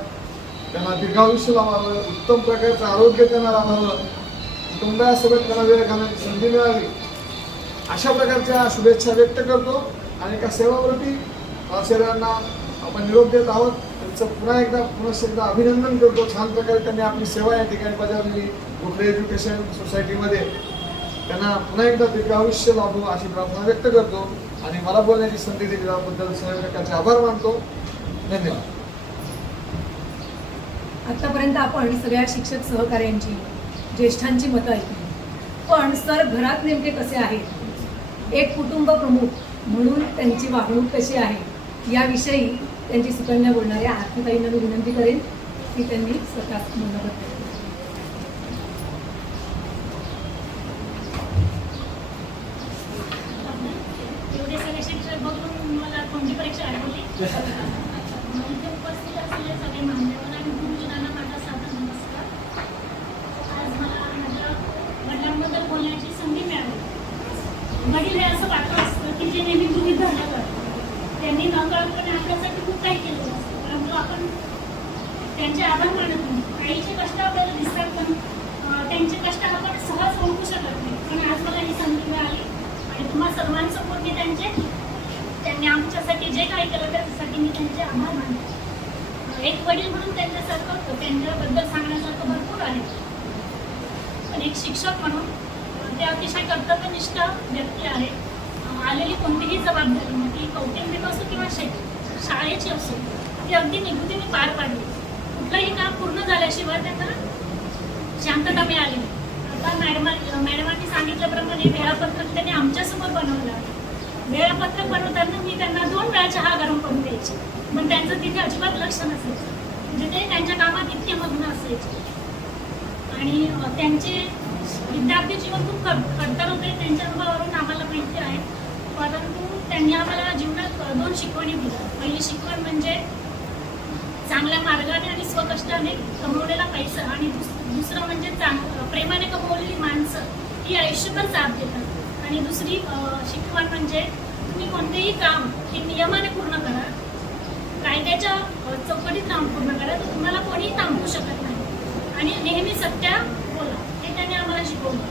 त्यांना दीर्घायुष्य लावावं, उत्तम प्रकारचं आरोग्य त्यांना लाभावं, कुटुंबासोबत त्यांना वेळ घालण्याची संधी मिळावी, अशा प्रकारच्या शुभेच्छा व्यक्त करतो. आणि एका सेवावृत्ती आचार्यांना आपण निरोप देत आहोत. त्यांचं पुन्हा एकदा अभिनंदन करतो. छान प्रकारे त्यांनी आपली सेवा या ठिकाणी बजावलेली गोखले एज्युकेशन सोसायटीमध्ये. त्यांना पुन्हा एकदा दीर्घायुष्य लाभो अशी प्रार्थना व्यक्त करतो. आणि मला बोलण्याची संधी दिल्याबद्दल सहयोगाचे आभार मानतो. धन्यवाद. आतापर्यंत आपण सगळ्या शिक्षक सहकाऱ्यांची, ज्येष्ठांची मतं ऐकली. पण सर घरात नेमके कसे आहेत, एक कुटुंब प्रमुख म्हणून त्यांची वागणूक कशी आहे याविषयी त्यांची सुकन्या बोलणाऱ्या आरतीताईंना मी विनंती करेन की त्यांनी स्वतः मनोगत करावे. एवढे सगळे शिक्षक बघून मला कोणती परीक्षा आठवली. इथे उपस्थित असलेले सगळे मान्यवर आणि गुरुजनांना माझा सादर नमस्कार. आज मला माझ्या वडिलांबद्दल बोलण्याची संधी मिळाली. वडील हे असं वाटत असतं की जे नेहमी गृहीत धरलं करतात. त्यांनी नकळतपणे आपल्यासाठी खूप काही केलेलं असतं, परंतु आपण त्यांचे आभार मानत नाही. आईचे कष्ट आपल्याला दिसतात, पण त्यांचे कष्ट आपण सहज ओळखू शकत नाही. पण आज मला ही संधी मिळाली आणि तुम्हा सर्वांसमोर मी त्यांनी आमच्यासाठी जे काही केलं त्याच्यासाठी मी त्यांचे आभार मानते. एक वडील म्हणून त्यांच्याबद्दल सांगण्यासारखं भरपूर आहे, पण एक शिक्षक म्हणून ते अतिशय कर्तव्यनिष्ठ व्यक्ती आहे. आलेली कोणतीही जबाबदारी, मग ती कौटुंबिक असो किंवा शाळेची असो, ती अगदी निगुतीने पार पाडली. कुठलंही काम पूर्ण झाल्याशिवाय त्यांना शांतता मिळाली. आता मॅडमांनी सांगितल्याप्रमाणे वेळापत्रक त्यांनी आमच्यासमोर बनवलं आहे. वेळापत्रक बनवताना मी त्यांना 2 वेळा चहा गरम करून द्यायची, पण त्यांचं तिथे अजिबात लक्ष नसायचं. म्हणजे ते त्यांच्या कामात इतके मग्न असायचे. आणि त्यांचे विद्यार्थी जीवन खूप खडतर होते. त्यांच्या अनुभवावरून आम्हाला माहिती आहे. परंतु त्यांनी आम्हाला जीवनात 2 शिकवणी दिल्या. पहिली शिकवण म्हणजे चांगल्या मार्गाने आणि स्वकष्टाने कमवलेला पैसा, आणि दुसरं म्हणजे प्रेमाने कमवलेली माणसं ही आयुष्यभर साथ देतात. आणि दुसरी शिकवण म्हणजे तुम्ही कोणतेही काम हे नियमाने पूर्ण करा, कायद्याच्या चौकटीत काम पूर्ण करा, तर तुम्हाला कोणीही थांबवू शकत नाही. आणि नेहमी सत्य बोला, हे त्यांनी आम्हाला शिकवलं.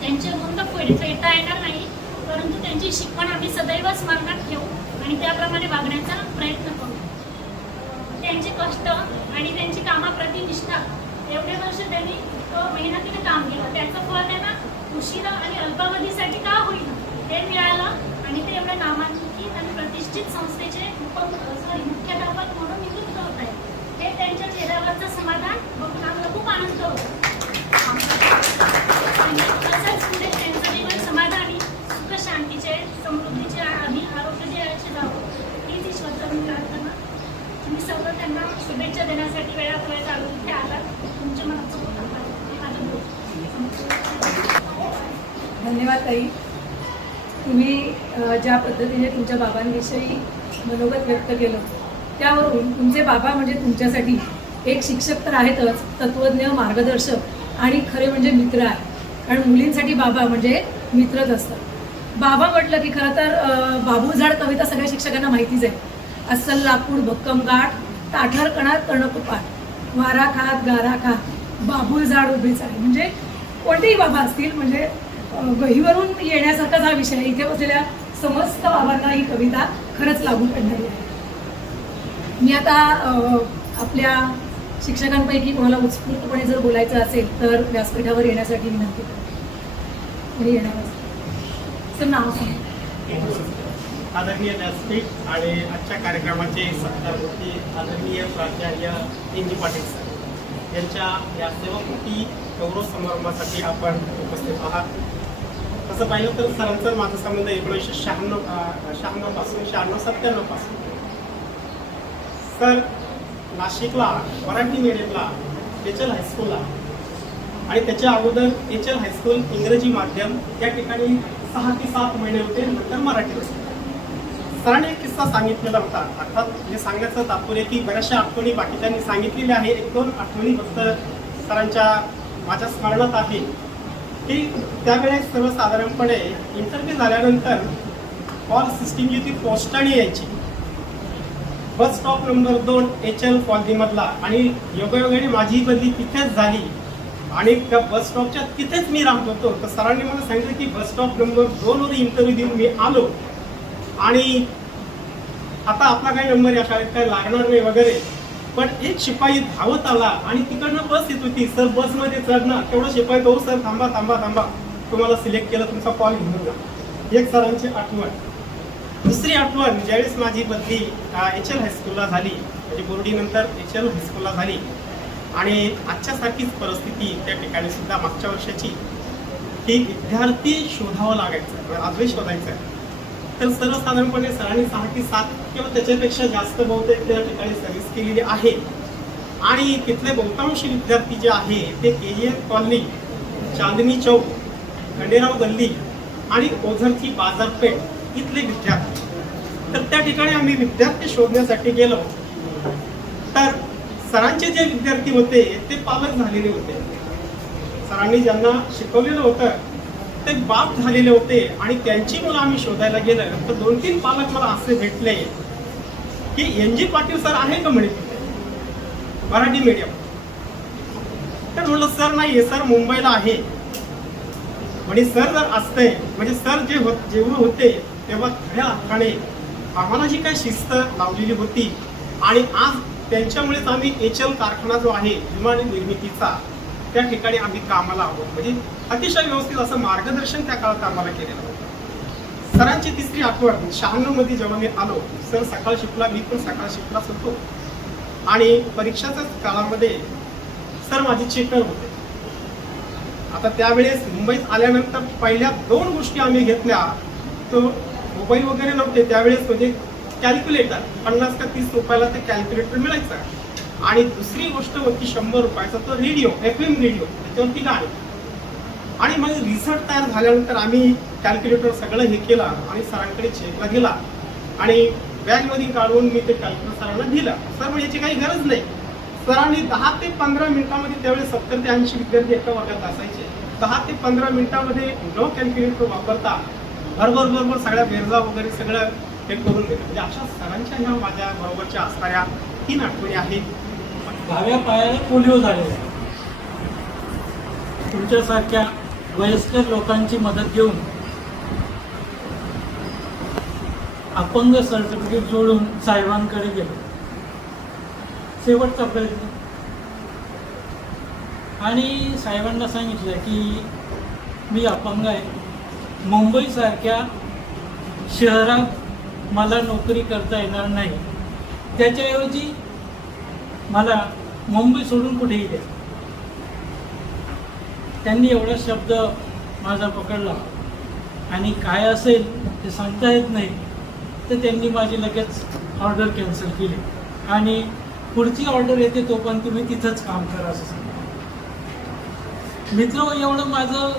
त्यांचे गुण तर फेडता येणार नाही, परंतु त्यांची शिकवण आम्ही सदैव स्मरणात ठेवू आणि त्याप्रमाणे वागण्याचा प्रयत्न करू. त्यांचे कष्ट आणि त्यांची कामाप्रती निष्ठा, एवढे वर्ष त्यांनी मेहनतीने काम केलं, त्याचं फळ त्यांना उशिरा आणि अल्पावधीसाठी का होईना ते मिळालं. आणि ते एवढे नामांकित आणि प्रतिष्ठित संस्थेचे मुख्याध्यापक म्हणून निवृत्त होत आहेत. हे त्यांच्या चेहऱ्यावरचं समाधान बघून आम्हाला खूप आनंद होतो. आणि तसंच पुढे त्यांचं जीवन समाधानी, सुख शांतीचे, समृद्धीचे आणि आरोग्याचे जावं हीच ईश्वरचरण प्रार्थना. तुम्ही सर्व त्यांना शुभेच्छा देण्यासाठी वेळात आलो इथे आलात. तुमच्या मनाचं खूप आभार. धन्यवाद ताई. तुम्ही ज्या पद्धतीने तुमच्या बाबांविषयी मनोगत व्यक्त केलं, त्यावरून तुमचे बाबा म्हणजे तुमच्यासाठी एक शिक्षक तर आहेतच, तत्वज्ञ, मार्गदर्शक आणि खरे म्हणजे मित्र आहे. कारण मुलींसाठी बाबा म्हणजे मित्रच असतात. बाबा म्हटलं की खरं तर बाबूझाड कविता सगळ्या शिक्षकांना माहितीच आहे. अस्सल लाकूड भक्कम गाठ, ताठर कणात कर्णकुपाट, वारा खात गारा खात बाबूल झाड उभेच आहे. म्हणजे कोणतेही बाबा असतील, म्हणजे गहीवरून येण्यासारखाच हा विषय आहे. इथे बसलेल्या समस्त बाबांना ही कविता खरंच लागू पडणारी आहे. मी आता आपल्या शिक्षकांपैकी कोणाला उत्स्फूर्तपणे जर बोलायचं असेल तर व्यासपीठावर येण्यासाठी विनंती करते. येणार सर, नाव सांगा. आदरणीय व्यासपीठ आणि आजच्या कार्यक्रमाचे सत्कारमूर्ती आदरणीय प्राचार्य इंजी पाटील सर यांच्या या सेवाकृती गौरव समारंभासाठी आपण उपस्थित आहात. तसं पाहिलं तर सरांचा माझा संबंध 1996 पासून. सर नाशिकला मराठी मीडियमला एचएल हायस्कूलला आणि त्याच्या अगोदर एचएल हायस्कूल इंग्रजी माध्यम या ठिकाणी 6 ते 7 महिने होते, नंतर मराठी होते. सरांनी एक किस्सा सांगितलेला होता. अर्थात हे सांगायचं तात्पर्य की बऱ्याचशा आठवणी बाकीच्यांनी सांगितलेल्या आहे. 1-2 आठवणी फक्त सरांच्या माझ्या स्मरणात आहे की त्यावेळेस सर्वसाधारणपणे इंटरव्ह्यू झाल्यानंतर कॉल सिस्टीम जी ती पोस्टाने यायची. बस स्टॉप नंबर 2 HL कॉलनीमधला, आणि योगायोगाने माझी बदली तिथेच झाली आणि त्या बस स्टॉपच्या तिथेच मी राहत होतो. तर सरांनी मला सांगितलं की बस स्टॉप नंबर 2 वर इंटरव्ह्यू देऊन मी आलो आणि आता आपला काही नंबर या शाळेत काही लागणार नाही वगैरे. पण एक शिपाई धावत आला आणि तिकडनं बस येत होती. सर बसमध्ये चढणार, तेवढा शिपाई तो सर थांबा थांबा थांबा, तुम्हाला सिलेक्ट केलं, तुमचा कॉल घेऊन जा. एक सरांची आठवण. दुसरी आठवण, ज्यावेळेस माझी बदली HL हायस्कूलला झाली, म्हणजे बोर्डीनंतर HL हायस्कूलला झाली आणि आजच्यासारखीच परिस्थिती त्या ठिकाणी सुद्धा मागच्या वर्षाची की विद्यार्थी शोधावं लागायचं, आजही शोधायचं. तर सर्वसाधारणपणे सरांनी 6 की 7 किंवा त्याच्यापेक्षा जास्त बहुतेक त्या ठिकाणी सर्व्हिस केलेली आहे आणि तिथले बहुतांशी विद्यार्थी जे आहे ते KEN कॉलनी, चांदणी चौक, खंडेराव गल्ली आणि ओझरची बाजारपेठ इथले विद्यार्थी. तर त्या ठिकाणी आम्ही विद्यार्थी शोधण्यासाठी गेलो. तर सरांचे जे विद्यार्थी होते ते पालक झालेले होते. सरांनी ज्यांना शिकवलेलं होतं ते बाप झालेले होते आणि त्यांची मुलं आम्ही शोधायला गेलं तर 2-3 पालक मला असे भेटले की NG पाटील सर आहे का म्हणे मराठी मीडियम. तर म्हणलं सर नाही आहे, सर मुंबईला आहे म्हणे. सर जर असते म्हणजे सर जेव्हा होते तेव्हा खऱ्या अर्थाने आम्हाला जी काही शिस्त लावलेली होती आणि आज त्यांच्यामुळेच आम्ही HL कारखाना जो आहे विमान निर्मितीचा त्या ठिकाणी आम्ही कामाला आहोत. म्हणजे अतिशय व्यवस्थित असं मार्गदर्शन त्या काळात आम्हाला केलेलं होतं. सरांची तिसरी आठवण, 96 मध्ये जेव्हा मी आलो, सर सकाळ शिफ्टला, मी पण सकाळ शिफ्टलाच होतो आणि परीक्षाच्याच काळामध्ये सर माझे चेकर होते. आता त्यावेळेस मुंबईत आल्यानंतर पहिल्या 2 गोष्टी आम्ही घेतल्या. तो मोबाईल वगैरे नव्हते त्यावेळेस, म्हणजे कॅल्क्युलेटर 50 का 30 रुपयाला ते कॅल्क्युलेटर मिळायचं आणि दुसरी गोष्ट होती 100 रुपयाचा तो रेडिओ, FM रेडिओ, त्याच्यावरती गाणी. आणि मग रिझल्ट तयार झाल्यानंतर आम्ही कॅल्क्युलेटर सगळं हे केलं आणि सरांकडे चेकला गेला आणि बॅगमध्ये काढून मी ते कॅल्क्युलेटर सरांना दिलं. सर म्हणजे याची काही गरज नाही. सरांनी 10 ते 15 मिनिटांमध्ये, त्यावेळेस 70 ते 80 विद्यार्थी एका वर्गात असायचे, 10 ते 15 मिनिटांमध्ये नो कॅल्क्युलेटर वापरता बरोबर सगळ्या बेरजा वगैरे सगळं हे करून देतो. म्हणजे अशा सरांच्या ह्या माझ्या बरोबरच्या असणाऱ्या 3 आठवणी आहेत. डाव्या पायाला पोलिओ झालेला. तुमच्यासारख्या वयस्कर लोकांची मदत घेऊन अपंग सर्टिफिकेट जोडून साहेबांकडे गेलो. शेवटचा प्रयत्न. आणि साहेबांना सांगितलं की मी अपंग आहे, मुंबईसारख्या शहरात मला नोकरी करता येणार नाही, त्याच्याऐवजी मला मुंबई सोडून कुठेही द्या. त्यांनी एवढा शब्द माझा पकडला आणि काय असेल ते सांगता येत नाही, तर त्यांनी माझी लगेच ऑर्डर कॅन्सल केली आणि पुढची ऑर्डर येते तोपर्यंत तुम्ही तिथंच काम करा असं सांगितलं. मित्र, एवढं माझं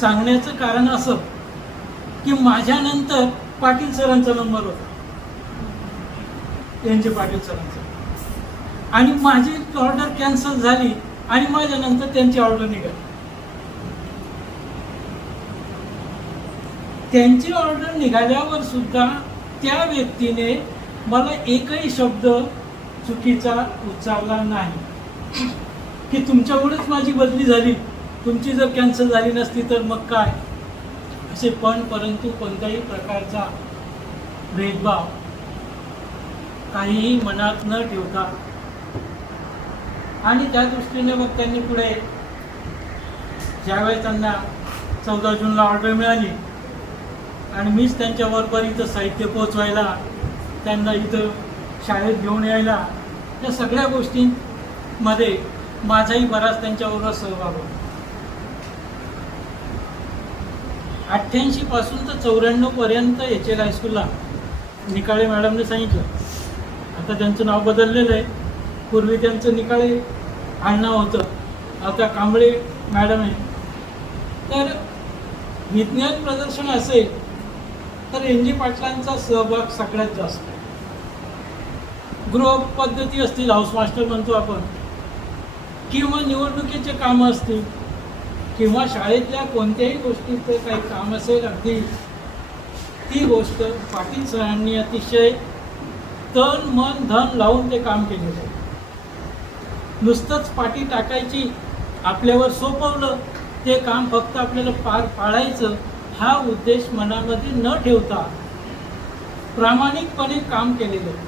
सांगण्याचं कारण असं की माझ्यानंतर पाटील सरांचा नंबर होता, NG पाटील सरांचा, आणि माझी ऑर्डर कॅन्सल झाली आणि माझ्यानंतर त्यांची ऑर्डर निघाली. त्यांची ऑर्डर निघाल्यावर सुद्धा त्या व्यक्तीने मला एकही शब्द चुकीचा उच्चारला नाही की तुमच्यामुळेच माझी बदली झाली, तुमची जर कॅन्सल झाली नसती तर मग काय असे. परंतु कोणत्याही प्रकारचा भेदभाव काहीही मनात न ठेवता आणि त्या दृष्टीने मग त्यांनी पुढे ज्यावेळेस त्यांना 14 जूनला ऑर्डर मिळाली आणि मीच त्यांच्याबरोबर इथं साहित्य पोचवायला, त्यांना इथं शाळेत घेऊन यायला, या सगळ्या गोष्टींमध्ये माझाही बराच त्यांच्याबरोबर सहभाग होता. 88 पासून तर 94 पर्यंत HL हायस्कूलला निकाळे मॅडमने सांगितलं. आता त्यांचं नाव बदललेलं आहे. पूर्वी त्यांचं निकाळे आडनाव होतं, आता कांबळे मॅडम आहे. तर विज्ञान प्रदर्शन असेल तर NG पाटलांचा सहभाग सगळ्यात जास्त आहे. गृह पद्धती असतील, हाऊस मास्टर म्हणतो आपण, किंवा निवडणुकीचे कामं असतील, किंवा शाळेतल्या कोणत्याही गोष्टीचं काही काम असेल, अगदी ती गोष्ट पाटील सरांनी अतिशय तन मन धन लावून ते काम केलेलं आहे. नुसतंच पाटी टाकायची, आपल्यावर सोपवलं ते काम फक्त आपल्याला पार पाडायचं हा उद्देश मनामध्ये न ठेवता प्रामाणिकपणे काम केलेलं आहे.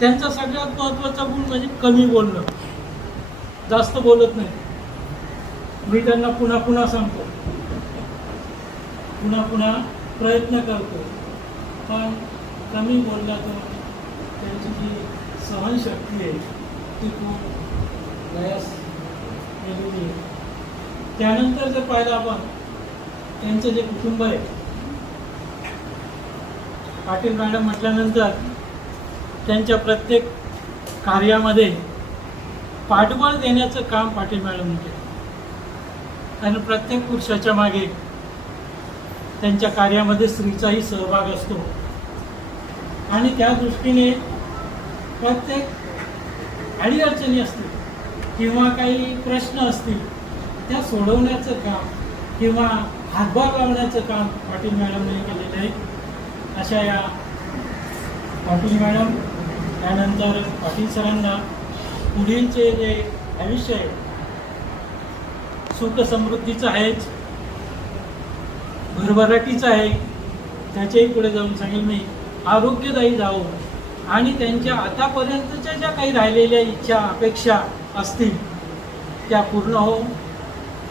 त्यांचा सगळ्यात महत्त्वाचा गुण म्हणजे कमी बोलणं, जास्त बोलत नाही. मी त्यांना पुन्हा पुन्हा सांगतो, पुन्हा पुन्हा प्रयत्न करतो, पण कमी बोलला तर त्यांची जी सहनशक्ती आहे ती खूप लयास गेलेली आहे. त्यानंतर जर पाहिलं आपण त्यांचं जे कुटुंब आहे, पाटील मॅडम म्हटल्यानंतर त्यांच्या प्रत्येक कार्यामध्ये पाठबळ देण्याचं काम पाटील मॅडम केलं आणि प्रत्येक पुरुषाच्या मागे त्यांच्या कार्यामध्ये स्त्रीचाही सहभाग असतो आणि त्या दृष्टीने प्रत्येक अडीअडचणी असतील किंवा काही प्रश्न असतील त्या सोडवण्याचं काम किंवा हातभार लावण्याचं काम पाटील मॅडमने केलेलं आहे. अशा या पाटील मॅडम त्यानंतर पाटील सरांना पुढीलचे जे आयुष्य आहे सुख समृद्धीचं आहेच, भरभराटीचं आहे, त्याच्याही पुढे जाऊन सांगेल मी आरोग्यदायी जावं आणि त्यांच्या आतापर्यंतच्या ज्या काही राहिलेल्या इच्छा अपेक्षा असतील त्या पूर्ण हो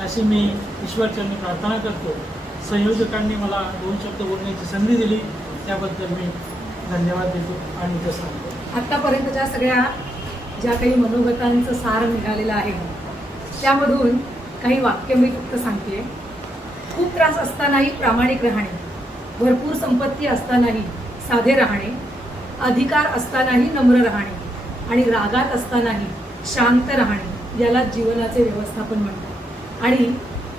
अशी मी ईश्वरचरणी प्रार्थना करतो. संयोजकांनी मला 2 शब्द बोलण्याची संधी दिली त्याबद्दल मी धन्यवाद देतो आणि इथं सांगतो. आत्तापर्यंतच्या सगळ्या ज्या काही मनोगतांचं सार निघालेलं आहे त्यामधून काही वाक्य मी फक्त सांगते. खूप त्रास असतानाही प्रामाणिक राहणे, भरपूर संपत्ती असतानाही साधे राहणे, अधिकार असतानाही नम्र राहणे आणि रागात असतानाही शांत राहणे याला जीवनाचे व्यवस्थापन म्हणतात. आणि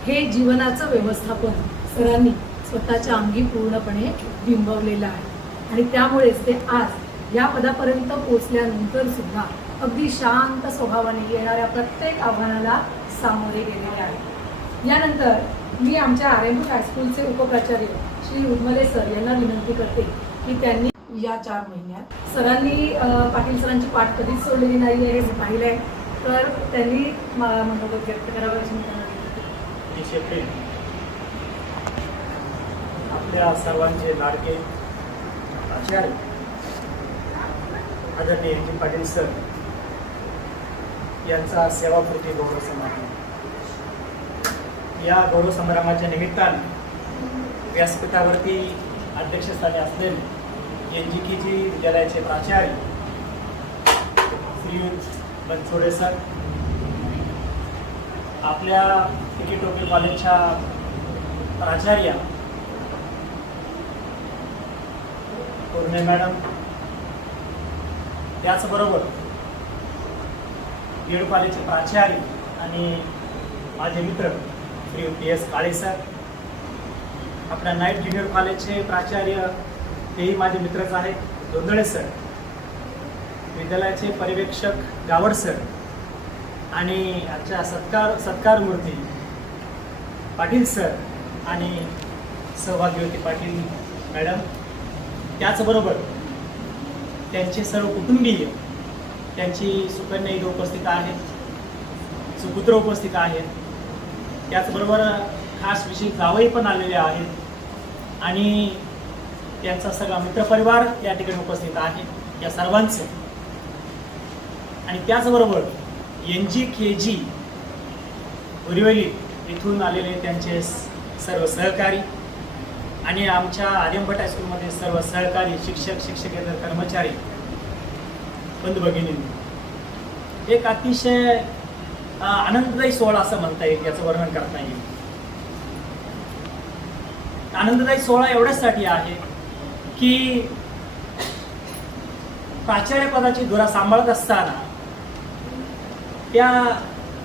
हे जीवनाचं व्यवस्थापन सरांनी स्वतःच्या अंगी पूर्णपणे बिंबवलेलं आहे आणि त्यामुळेच ते आज या पदापर्यंत पोहोचल्यानंतर सुद्धा अगदी शांत स्वभावाने येणाऱ्या प्रत्येक आव्हानाला सामोरे गेलेले आहेत. यानंतर मी आमच्या आर्यभूत हायस्कूलचे उपप्राचार्य श्री उर्मले सर यांना विनंती करते की त्यांनी या 4 महिन्यात सरांनी पाटील सरांची पाठ कधीच सोडलेली नाही आहे हे मी पाहिलं आहे, तर त्यांनी मनोगत व्यक्त करावं अशी मी त्यांना विनंती करते. आपल्या सर्वांचे लाडके आचार्य आदरणीय एन जी पाटील सर यांचा सेवापूर्ती गौरव समारंभ. या गौरव समारंभाच्या निमित्ताने व्यासपीठावरती अध्यक्षस्थानी असलेले NGKG विद्यालयाचे प्राचार्य श्री बनसोडे सर, आपल्या टोपे कॉलेजच्या प्राचार्या पूर्णे मॅडम, त्याचबरोबर बीएड कॉलेजचे प्राचार्य आणि माझे मित्र श्री PS काळे सर, आपल्या नाईट ज्युनियर कॉलेजचे प्राचार्य तेही माझे मित्रच आहेत, दोंदळे सर, विद्यालयाचे पर्यवेक्षक गावड सर आणि आजच्या सत्कार मूर्ती पाटील सर आणि सहभाग्यवती पाटील मॅडम, त्याचबरोबर त्यांचे सर्व कुटुंबीय, त्यांची सुकन्या इथं उपस्थित आहेत, सुपुत्र उपस्थित आहेत, त्याचबरोबर खास विशेष जावई पण आलेले आहेत आणि त्यांचा सगळा मित्रपरिवार या ठिकाणी उपस्थित आहे. या सर्वांचं आणि त्याचबरोबर NGKG उरिवली इथून आलेले त्यांचे सर्व सहकारी आणि आमच्या आर्यभट हायस्कूलमध्ये सर्व सहकारी शिक्षक, शिक्षकेतर कर्मचारी, बंधू भगिनींनी एक अतिशय आनंददायी सोहळा असं म्हणता येईल, याचं वर्णन करता येईल. आनंददायी सोहळा एवढ्यासाठी आहे की प्राचार्य पदाची धुरा सांभाळत असताना त्या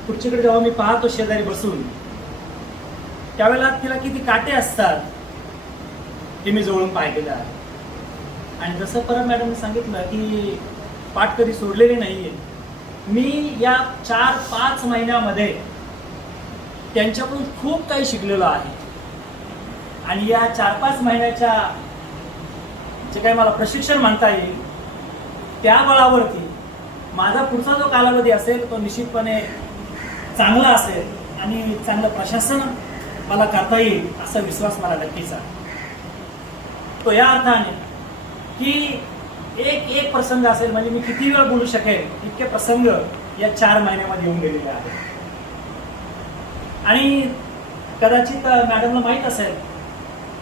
खुर्चीकडे जेव्हा मी पाहतो शेजारी बसून, त्यावेळेला तिला किती काटे असतात हे मी जवळून पाहिलेलं आहे. आणि जसं परम मॅडमने सांगितलं की पाठ कधी सोडलेली नाही आहे. मी या 4-5 महिन्यामध्ये त्यांच्याकडून खूप काही शिकलेलो आहे. आणि या 4-5 महिन्याच्या जे काही मला प्रशिक्षण म्हणता येईल त्या बळावरती माझा पुढचा जो कालावधी असेल तो निश्चितपणे चांगला असेल आणि चांगलं प्रशासन मला करता येईल असा विश्वास मला नक्कीच आहे. तो या अर्थाने की एक प्रसंग असेल म्हणजे मी किती वेळ बोलू शकेल इतके प्रसंग या 4 महिन्यामध्ये येऊन गेलेले आहेत. आणि कदाचित मॅडमला माहीत असेल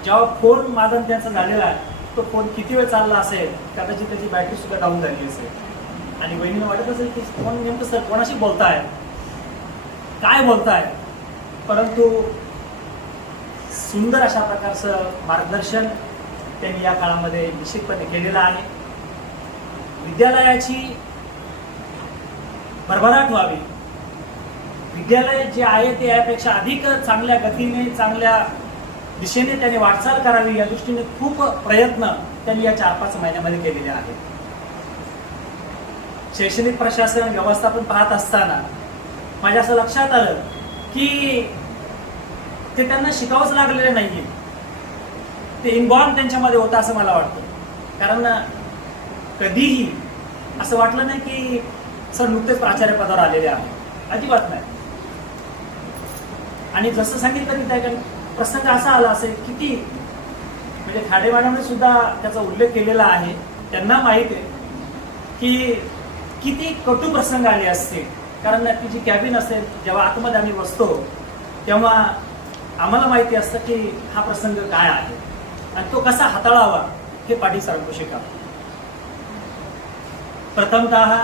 जेव्हा फोन माझा आणि त्यांचा झालेला आहे तो फोन किती वेळ चालला असेल, कदाचित त्याची बॅटरी सुद्धा डाऊन झाली असेल. आणि बहिणीला वाटत असेल की फोन नेमकं सर कोणाशी बोलताय, काय बोलताय. परंतु सुंदर अशा प्रकारचं मार्गदर्शन त्यांनी या काळामध्ये निश्चितपणे केलेलं आहे. विद्यालयाची भरभराट व्हावी, विद्यालय जे आहे ते यापेक्षा अधिक चांगल्या गतीने चांगल्या दिशेने त्यांनी वाटचाल करावी या दृष्टीने खूप प्रयत्न त्यांनी या 4-5 महिन्यामध्ये केलेले आहेत. शैक्षणिक प्रशासन व्यवस्थापन पाहत असताना माझ्या असं लक्षात आलं की ते त्यांना शिकावंच लागलेलं नाहीये, ते इनबॉर्न त्यांच्यामध्ये होतं असं मला वाटतं. कारण कधीही असं वाटलं नाही की सर नुकतेच प्राचार्य पदावर आलेले आहेत, अजिबात नाही. आणि जसं सांगितलं की त्या प्रसंग असा आला असेल किती म्हणजे खाडे मॅडमने सुद्धा त्याचा उल्लेख केलेला आहे. त्यांना माहीत आहे की किती कटू प्रसंग आले असतील. कारण ती जी कॅबिन असेल जेव्हा आतमध्ये आम्ही बसतो तेव्हा आम्हाला माहिती असतं की हा प्रसंग काय आहे आणि तो कसा हाताळावा हे पाटील सरांकडून शिकावं. प्रथमतः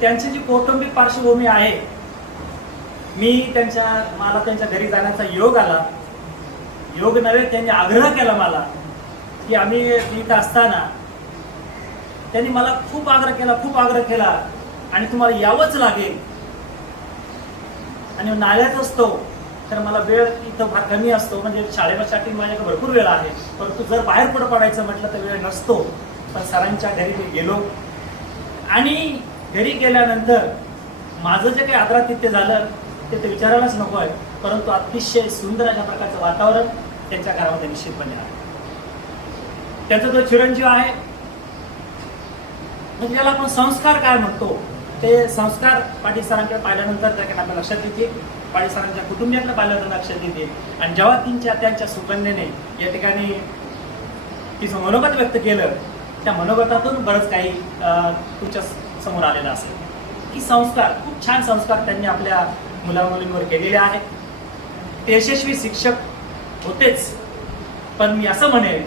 त्यांची जी कौटुंबिक पार्श्वभूमी आहे, मला त्यांच्या घरी जाण्याचा योग आला. योग नव्हे, त्यांनी आग्रह केला मला की आम्ही इथं असताना त्यांनी मला खूप आग्रह केला आणि तुम्हाला यावंच लागेल. आणि नाल्यात असतो तर मला वेळ इथं फार कमी असतो, म्हणजे शाळेसाठी माझ्याकडे भरपूर वेळ आहे. परंतु जर बाहेर पुढे पडायचं म्हटलं तर वेळ नसतो. पण सरांच्या घरी मी गेलो आणि घरी गेल्यानंतर माझं जे काही आदरातिथ्य झालं ते विचारायलाच नको आहे. परंतु अतिशय सुंदर अशा प्रकारचं वातावरण त्यांच्या घरामध्ये निश्चितपणे आहे. त्यांचा जो चिरंजीव आहे म्हणजे ज्याला आपण संस्कार काय म्हणतो ते संस्कार पाटील सरांकडे पाहिल्यानंतर त्याकडे आपल्या लक्षात येते, पाटील सरांच्या कुटुंबियांकडे पाहिल्यानंतर लक्षात येते. आणि जेव्हा त्यांच्या सुकन्येने या ठिकाणी तिचं मनोगत व्यक्त केलं त्या मनोगतातून बरंच काही तुमच्या समोर आलेलं असेल की संस्कार, खूप छान संस्कार त्यांनी आपल्या मुलामुलींवर केलेले आहेत. ते यशस्वी शिक्षक होतेच, पण मी असं म्हणेन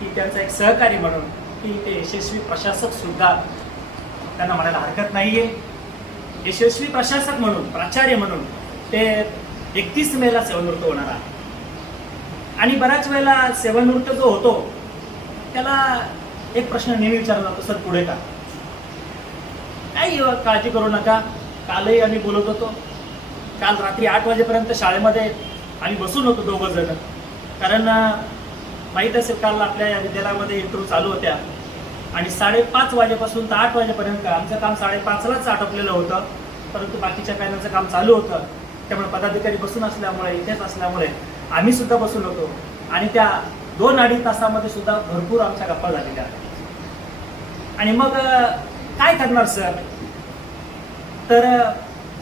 की त्यांचा एक सहकारी म्हणून की ते यशस्वी प्रशासक सुद्धा त्यांना म्हणायला हरकत नाहीये. यशस्वी प्रशासक म्हणून, प्राचार्य म्हणून ते 31 मेला सेवानिवृत्त होणार आहे. आणि बऱ्याच वेळेला सेवानिवृत्त जो होतो त्याला एक प्रश्न नेहमी विचारला जातो, सर पुढे का? काही काळजी करू नका. कालही आम्ही बोलत होतो, काल रात्री 8 वाजेपर्यंत शाळेमध्ये आम्ही बसून होतो 2 जण. कारण माहीत असेल काल आपल्या या विद्यालयामध्ये इंटरव्ह्यू चालू होत्या आणि 5:30 वाजेपासून तर 8 वाजेपर्यंत आमचं काम 5:30लाच आटोपलेलं होतं. परंतु बाकीच्या पॅनलचं काम चालू होतं, त्यामुळे पदाधिकारी बसून असल्यामुळे, इथेच असल्यामुळे आम्ही सुद्धा बसून होतो. आणि त्या 2-2.5 तासामध्ये सुद्धा भरपूर आमच्या गप्पा झालेल्या आहेत. आणि मग काय करणार सर, तर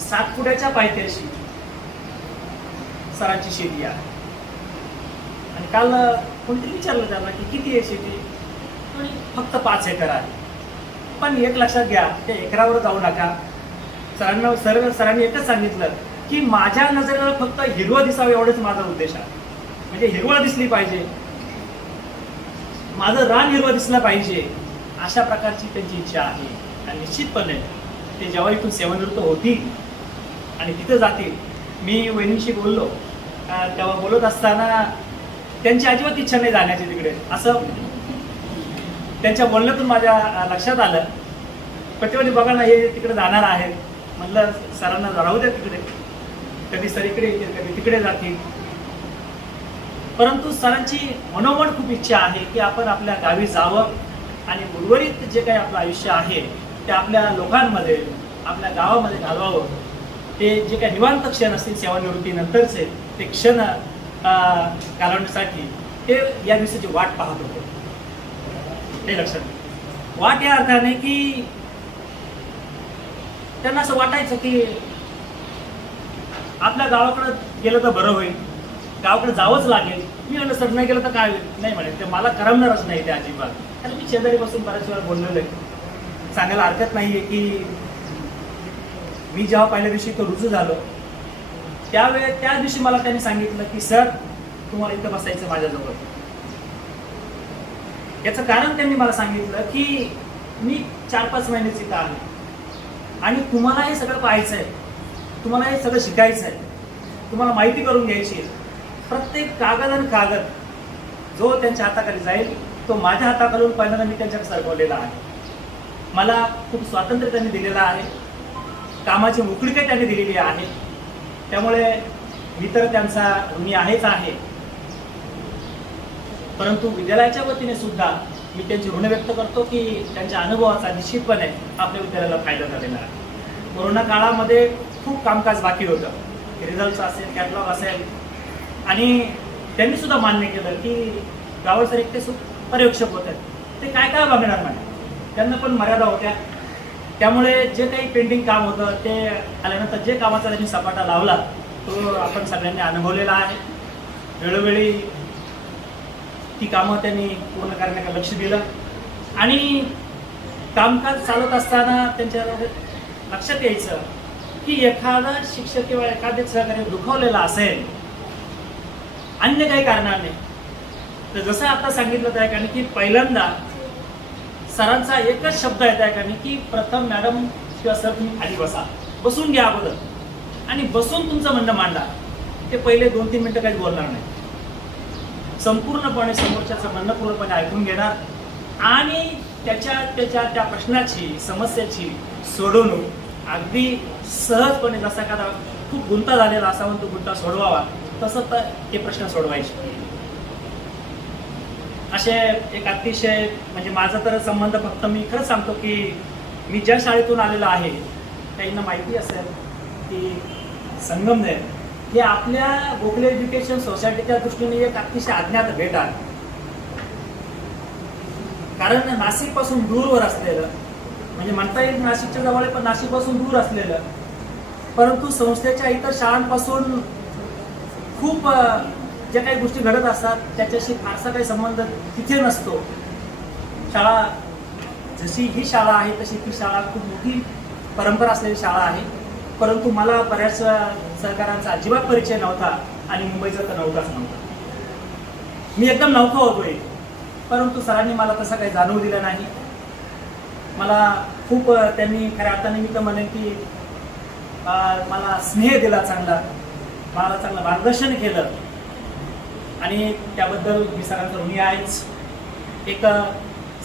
7 पायथ्याशी सरांची शेती आहे. आणि काल कोणतरी विचारलं त्यांना की किती आहे शेती, फक्त 5 एकर आहे. पण एक लक्षात घ्या, त्या एकरावर जाऊ नका. सरांनी एकच सांगितलं की माझ्या नजरेला फक्त हिरवं दिसावं एवढंच माझा उद्देश आहे. म्हणजे हिरवळ दिसली पाहिजे, माझं रान हिरवं दिसलं पाहिजे, अशा प्रकारची त्यांची इच्छा आहे. आणि निश्चितपणे ते जेव्हा इथून सेवानिवृत्त होतील आणि तिथे जातील, मी वहिनीशी बोललो तेव्हा बोलत असताना त्यांची अजिबात इच्छा नाही जाण्याची तिकडे, असं त्यांच्या बोलण्यातून माझ्या लक्षात आलं. प्रतिवादी बघा ना, हे तिकडे जाणार आहेत. म्हटलं सरांना राहू द्या तिकडे, कधी सर इकडे येतील, कधी तिकडे जातील. परंतु सरांची मनोमन खूप इच्छा आहे की आपण आपल्या गावी जावं आणि उर्वरित जे काही आपलं आयुष्य आहे ते आपल्या लोकांमध्ये, आपल्या गावामध्ये घालवावं. ते जे काही निवांत क्षण असतील सेवानिवृत्तीनंतरचे ते क्षण घालवण्यासाठी ते या दिवसाची वाट पाहत होते. हे लक्षात घ्या. वाट या अर्थाने की त्यांना असं वाटायचं की आपल्या गावाकडे गेलं तर बरं होईल, गावाकडे जावंच लागेल. मी म्हणलं सर नाही गेलं तर काय होईल, नाही म्हणेल ते मला करमणारच नाही ते अजिबात. आणि मी शेजारी बसून बऱ्याच वेळा बोललेलो आहे, सांगायला हरकत नाहीये की मी जेव्हा पहिल्या दिवशी तो रुजू झालो त्या दिवशी मला त्यांनी सांगितलं की सर तुम्हाला इथं बसायचं माझ्याजवळ. याचं कारण त्यांनी मला सांगितलं की मी 4-5 महिनेच इथं आहे आणि तुम्हाला हे सगळं पाहायचं आहे, तुम्हाला हे सगळं शिकायचं आहे, तुम्हाला माहिती करून घ्यायची आहे. प्रत्येक कागद आणि कागद जो त्यांच्या हाताखाली जाईल तो माझ्या हाताखालून पहिल्यांदा मी त्यांच्याकडे सरकवलेला आहे. मला खूप स्वातंत्र्य त्यांनी दिलेलं आहे, कामाची मोकळीक त्यांनी दिलेली आहे. त्यामुळे मी तर त्यांचा ऋणी आहेच आहे, परंतु विद्यालयाच्या वतीने सुद्धा मी त्यांची ऋण व्यक्त करतो की त्यांच्या अनुभवाचा निश्चितपणे आपल्या विद्यालयाला फायदा झालेला आहे. कोरोना काळामध्ये खूप कामकाज बाकी होतं, रिझल्ट असेल, कॅटलॉग असेल, आणि त्यांनी सुद्धा मान्य केलं की गावळ सर एकटे पर्यवेक्षक होते, ते काय काय बघणार नाही, त्यांना पण मर्यादा होत्या. त्यामुळे जे काही पेंटिंग काम होतं ते आल्यानंतर जे कामाचा त्यांनी सपाटा लावला तो आपण सगळ्यांनी अनुभवलेला आहे. वेळोवेळी ती कामं त्यांनी पूर्ण करण्याकडे लक्ष दिलं आणि कामकाज चालत असताना त्यांच्या लक्षात यायचं की एखादा शिक्षक किंवा एखादे सहकारी दुखावलेला असेल अन्य काही कारणाने, तर जसं आता सांगितलं त्या ठिकाणी की पहिल्यांदा सरांचा एकच शब्द आहे त्या ठिकाणी की प्रथम मॅडम किंवा सर तुम्ही खाली बसा, बसून घ्या अगोदर आणि बसून तुमचं म्हणणं मांडा. ते पहिले 2-3 मिनिटं काही बोलणार नाही, संपूर्णपणे समोरच्याचं म्हणणं पूर्णपणे ऐकून घेणार आणि त्या प्रश्नाची, समस्येची सोडवणूक अगदी सहजपणे, जसा एखादा खूप गुंता झालेला असावा तो गुंता सोडवावा तसं तर ते प्रश्न सोडवायचे. असे एक अतिशय म्हणजे माझा तर संबंध फक्त मी खरंच सांगतो की मी ज्या शाळेतून आलेलो आहे त्यांना माहिती असेल की संगमनेर हे आपल्या गोखले एज्युकेशन सोसायटीच्या दृष्टीने एक अतिशय अज्ञात भेट आहे. कारण नाशिकपासून दूरवर असलेलं, म्हणजे म्हणता येईल नाशिकच्या जवळ पण नाशिकपासून दूर असलेलं, परंतु संस्थेच्या इतर शाळांपासून खूप ज्या काही गोष्टी घडत असतात त्याच्याशी फारसा काही संबंध तिथे नसतो. शाळा जशी ही शाळा आहे तशी ती शाळा खूप मोठी परंपरा असलेली शाळा आहे, परंतु मला बऱ्याच सहकारांचा अजिबात परिचय नव्हता आणि मुंबईचा तर नव्हताच नव्हता. मी एकदम नौका होतोय, परंतु सरांनी मला तसं काही जाणवू दिलं नाही. मला खूप त्यांनी खऱ्या अर्थाने मी तर म्हणेन की मला स्नेह दिला चांगला, मला चांगलं मार्गदर्शन केलं आणि त्याबद्दल मी सरांचा ऋणी आहेच. एक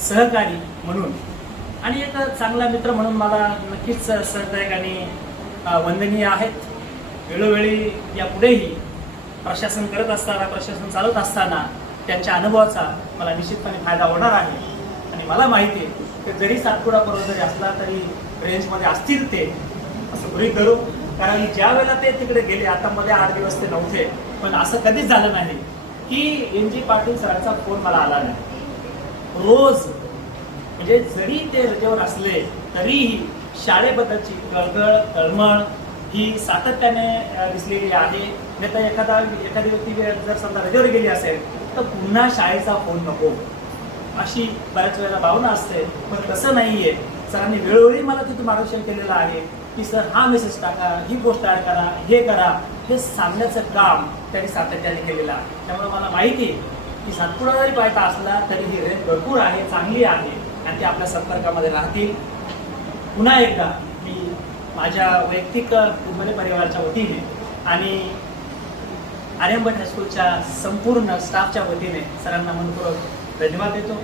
सहकारी म्हणून आणि एक चांगला मित्र म्हणून मला नक्कीच सरदायक आणि वंदनीय आहेत. वेळोवेळी यापुढेही प्रशासन करत असताना, प्रशासन चालत असताना त्यांच्या अनुभवाचा मला निश्चितपणे फायदा होणार आहे. आणि मला माहिती आहे की जरी सातपुडा पर्वत जरी असला तरी रेंजमध्ये असतील ते, असं गृहीत धरू. कारण ज्या वेळेला ते तिकडे गेले, आता मध्ये 8 दिवस ते नव्हते, पण असं कधीच झालं नाही की NG पाटील सरांचा फोन मला आला नाही. रोज म्हणजे जरी ते रजेवर असले तरीही शाळेबद्दलची कळकळ, तळमळ ही सातत्याने दिसलेली आहे. नाही तर एखादी व्यक्ती जर समजा रजेवर गेली असेल तर पुन्हा शाळेचा फोन नको अशी बऱ्याच वेळेला भावना असते, पण तसं नाहीये. सरांनी वेळोवेळी मला तिथून मार्गदर्शन केलेलं आहे की सर हा मेसेज टाका, ही गोष्ट ॲड करा, हे करा, हे सांगण्याचं काम त्यांनी सातत्याने केलेलं आहे. त्यामुळे मला माहिती आहे की सातपुडा जरी पाहता असला तरी ही रेंज भरपूर आहे, चांगली आहे आणि ते आपल्या संपर्कामध्ये राहतील. पुन्हा एकदा मी माझ्या वैयक्तिक कुटुंब परिवाराच्या वतीने आणि आर्यभट्ट हायस्कूलच्या संपूर्ण स्टाफच्या वतीने सरांना मनपूर्वक धन्यवाद देतो.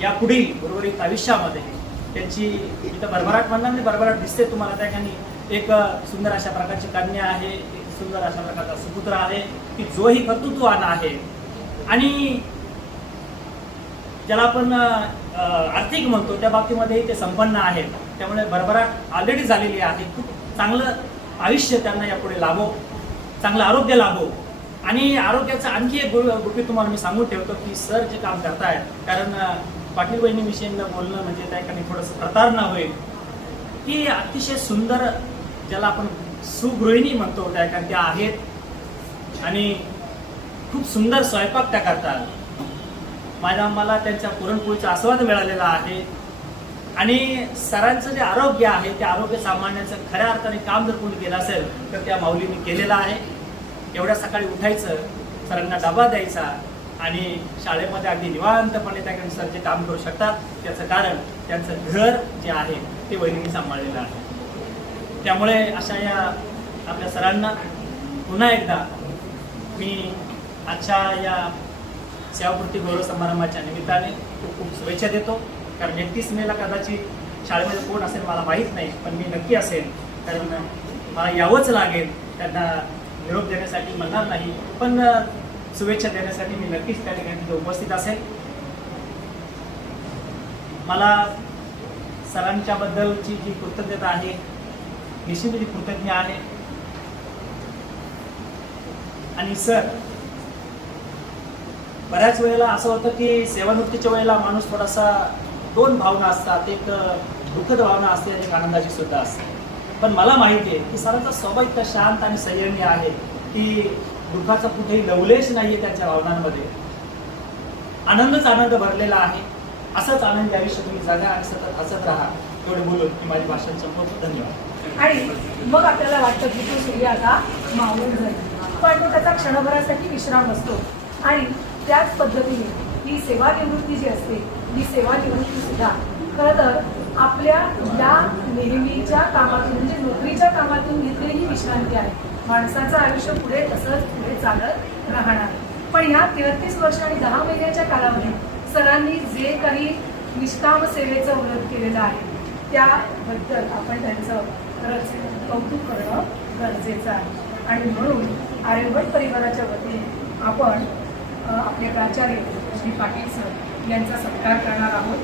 यापुढील उर्वरित आयुष्यामध्ये त्यांची इथं भरभराट म्हणणार नाही, भरभराट दिसते तुम्हाला त्या ठिकाणी. एक सुंदर अशा प्रकारची कन्या आहे, एक सुंदर अशा प्रकारचा सुपुत्र आहे की जोही कर्तृत्ववान आहे आणि ज्याला आपण आर्थिक म्हणतो त्या बाबतीमध्ये ते संपन्न आहेत. त्यामुळे भरभराट ऑलरेडी झालेली आहे. खूप चांगलं आयुष्य त्यांना यापुढे लाभो, चांगलं आरोग्य लाभो. आणि आरोग्याचं आणखी एक गुपित तुम्हाला मी सांगून ठेवतो की सर जे काम करतायत, कारण पाटील बहिणीविषयी बोलणं म्हणजे त्या ठिकाणी थोडंसं प्रतारणा होईल की अतिशय सुंदर ज्याला आपण सुगृहिणी म्हणतो त्या ठिकाणी त्या आहेत आणि खूप सुंदर स्वयंपाक त्या करतात. मला त्यांच्या पुरणपोळीचा आस्वाद मिळालेला आहे. आणि सरांचं जे आरोग्य आहे ते आरोग्य सांभाळण्याचं खऱ्या अर्थाने काम जर कोणी केलं असेल तर त्या माऊलींनी केलेलं आहे. एवढ्या सकाळी उठायचं, सरांना डबा द्यायचा आणि शाळेमध्ये अगदी निवांतपणे त्या सर जे काम करू शकतात त्याचं कारण त्यांचं घर जे आहे ते वहिनींनी सांभाळलेलं आहे. त्यामुळे अशा या आपल्या सरांना पुन्हा एकदा मी आजच्या या सेवापूर्ती गौरव समारंभाच्या निमित्ताने खूप खूप शुभेच्छा देतो. कारण 31 मेला कदाचित शाळेमध्ये कोण असेल मला माहीत नाही, पण मी नक्की असेल. कारण मला यावंच लागेल त्यांना निरोप देण्यासाठी म्हणणार नाही, पण शुभेच्छा देण्यासाठी मी नक्कीच त्या ठिकाणी तिथे उपस्थित असेल. मला सरांच्याबद्दलची जी कृतज्ञता आहे निश्चित मी कृतज्ञ आहे. आणि सर, बऱ्याच वेळेला असं होतं की सेवानिवृत्तीच्या वेळेला माणूस थोडासा दोन भावना असतात. एक दुःखद भावना असते आणि एक आनंदाची सुद्धा असते. पण मला माहिती आहे की सरांचा स्वभाव इतका शांत आणि संयमी आहे की दुःखाचा कुठेही लवलेश नाही आहे त्यांच्या भावनांमध्ये. आनंदच आनंद भरलेला आहे. असंच आनंदी आयुष्य तुम्ही जगा आणि सतत हसत राहा. एवढे बोलून मी माझे भाषण संपवतो. धन्यवाद. आणि मग आपल्याला वाटतं की तो सूर्य आता मावळून जाईल, पण तो त्याचा क्षणभरासाठी विश्राम असतो. आणि त्याच पद्धतीने ही सेवानिवृत्ती जी असते ही सेवानिवृत्ती सुद्धा खरं तर आपल्या या नेहमीच्या कामातून म्हणजे नोकरीच्या कामातून घेतलेली ही विश्रांती आहे. माणसाचं आयुष्य पुढे तसंच पुढे चालत राहणार. पण ह्या 33 वर्ष आणि 10 महिन्याच्या कालावधीत सरांनी जे काही निष्काम सेवेचं व्रत केलेलं आहे त्याबद्दल आपण त्यांचं खरंच कौतुक करणं गरजेचं आहे. आणि म्हणून आर्यभट परिवाराच्या वतीने आपण आपले प्राचार्य श्री पाटील सर यांचा सत्कार करणार आहोत.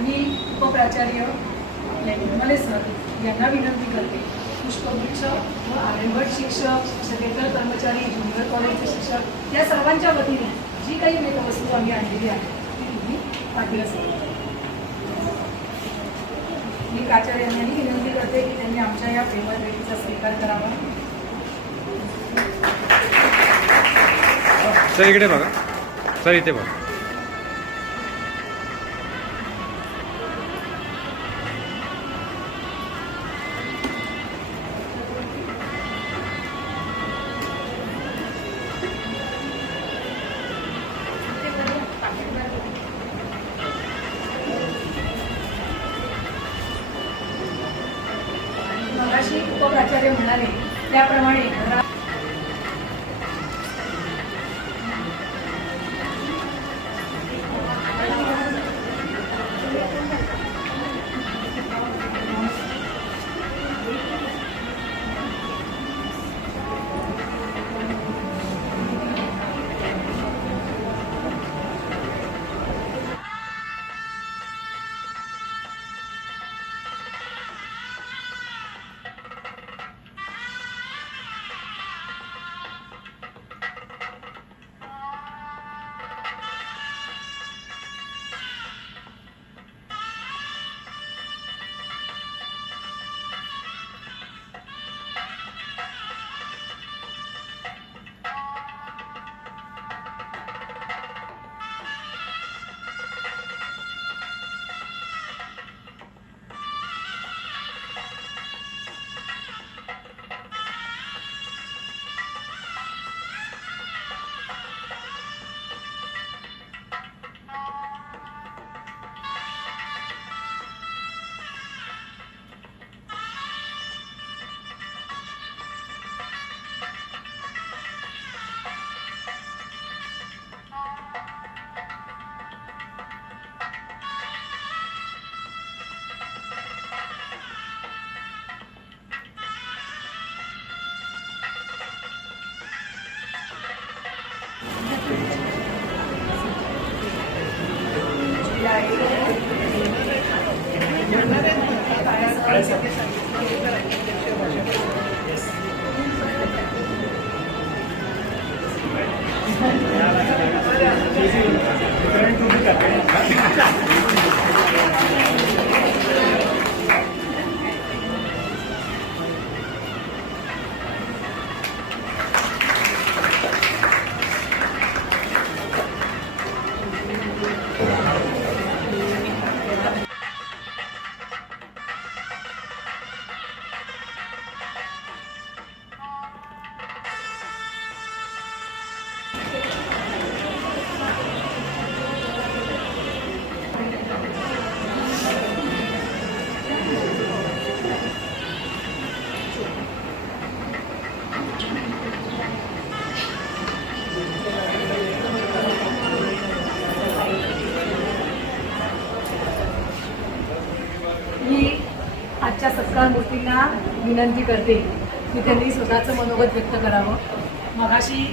मी उपप्राचार्य आपले निर्मले सर यांना विनंती करते पुष्पवृक्ष व आर्यभट शिक्षक, शिक्षकेतर कर्मचारी, ज्युनियर कॉलेजचे शिक्षक या सर्वांच्या वतीने जी काही भेटवस्तू आम्ही आणलेली आहे ती तुम्ही पाटील सर. मी प्राचार्यांनाही विनंती करते की त्यांनी आमच्या या प्रेमळ भेटीचा स्वीकार करावा. सर इकडे बघा, सर इथे बघा. मगाशी उपप्राचार्य म्हणाले त्याप्रमाणे सरांना विनंती करते की त्यांनी स्वतःचं मनोगत व्यक्त करावं. मगाशी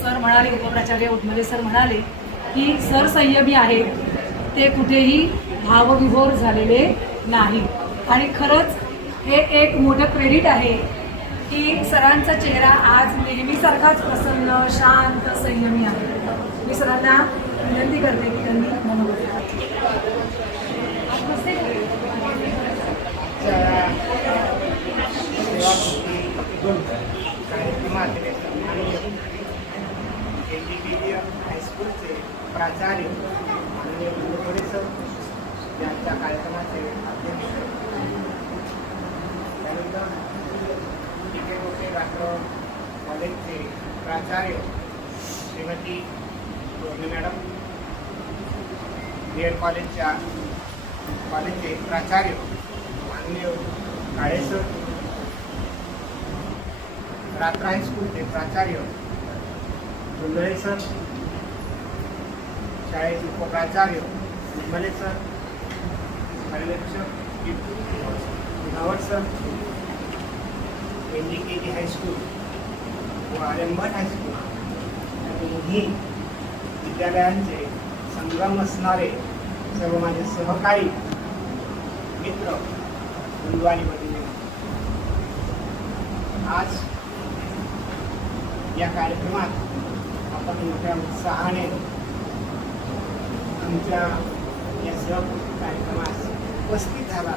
सर म्हणाले, उपप्राचार्य उटमले सर म्हणाले की सर संयमी आहेत, ते कुठेही भावविभोर झालेले नाही. आणि खरंच हे एक मोठं क्रेडिट आहे की सरांचा चेहरा आज नेहमीसारखाच प्रसन्न, शांत, संयमी आहे. मी सरांना विनंती करते की त्यांनी मनोगत कार्यक्रमात आणि NDPD हायस्कूलचे प्राचार्य आणि गुरुवडे सर यांच्या कार्यक्रमाचे अध्यक्ष, त्यानंतर मोठे डॉक्टर कॉलेजचे प्राचार्य श्रीमती रोहिणी मॅडम, BED कॉलेजचे प्राचार्य माननीय काळे सर, रात्रा हायस्कूलचे प्राचार्य जोंधळे सर, शाळेचे उपप्राचार्य निर्मले सर, पर्यवेक्षक नावड सर, NDKD हायस्कूल व आर्यभट्ट हायस्कूल या दोन्ही विद्यालयांचे संगम असणारे सर्व माझे सहकारी मित्र, बंधू आणि भगिनी, आज या कार्यक्रमात आपण मोठ्या उत्साहाने आमच्या या सहभागी कार्यक्रमास उपस्थित झाला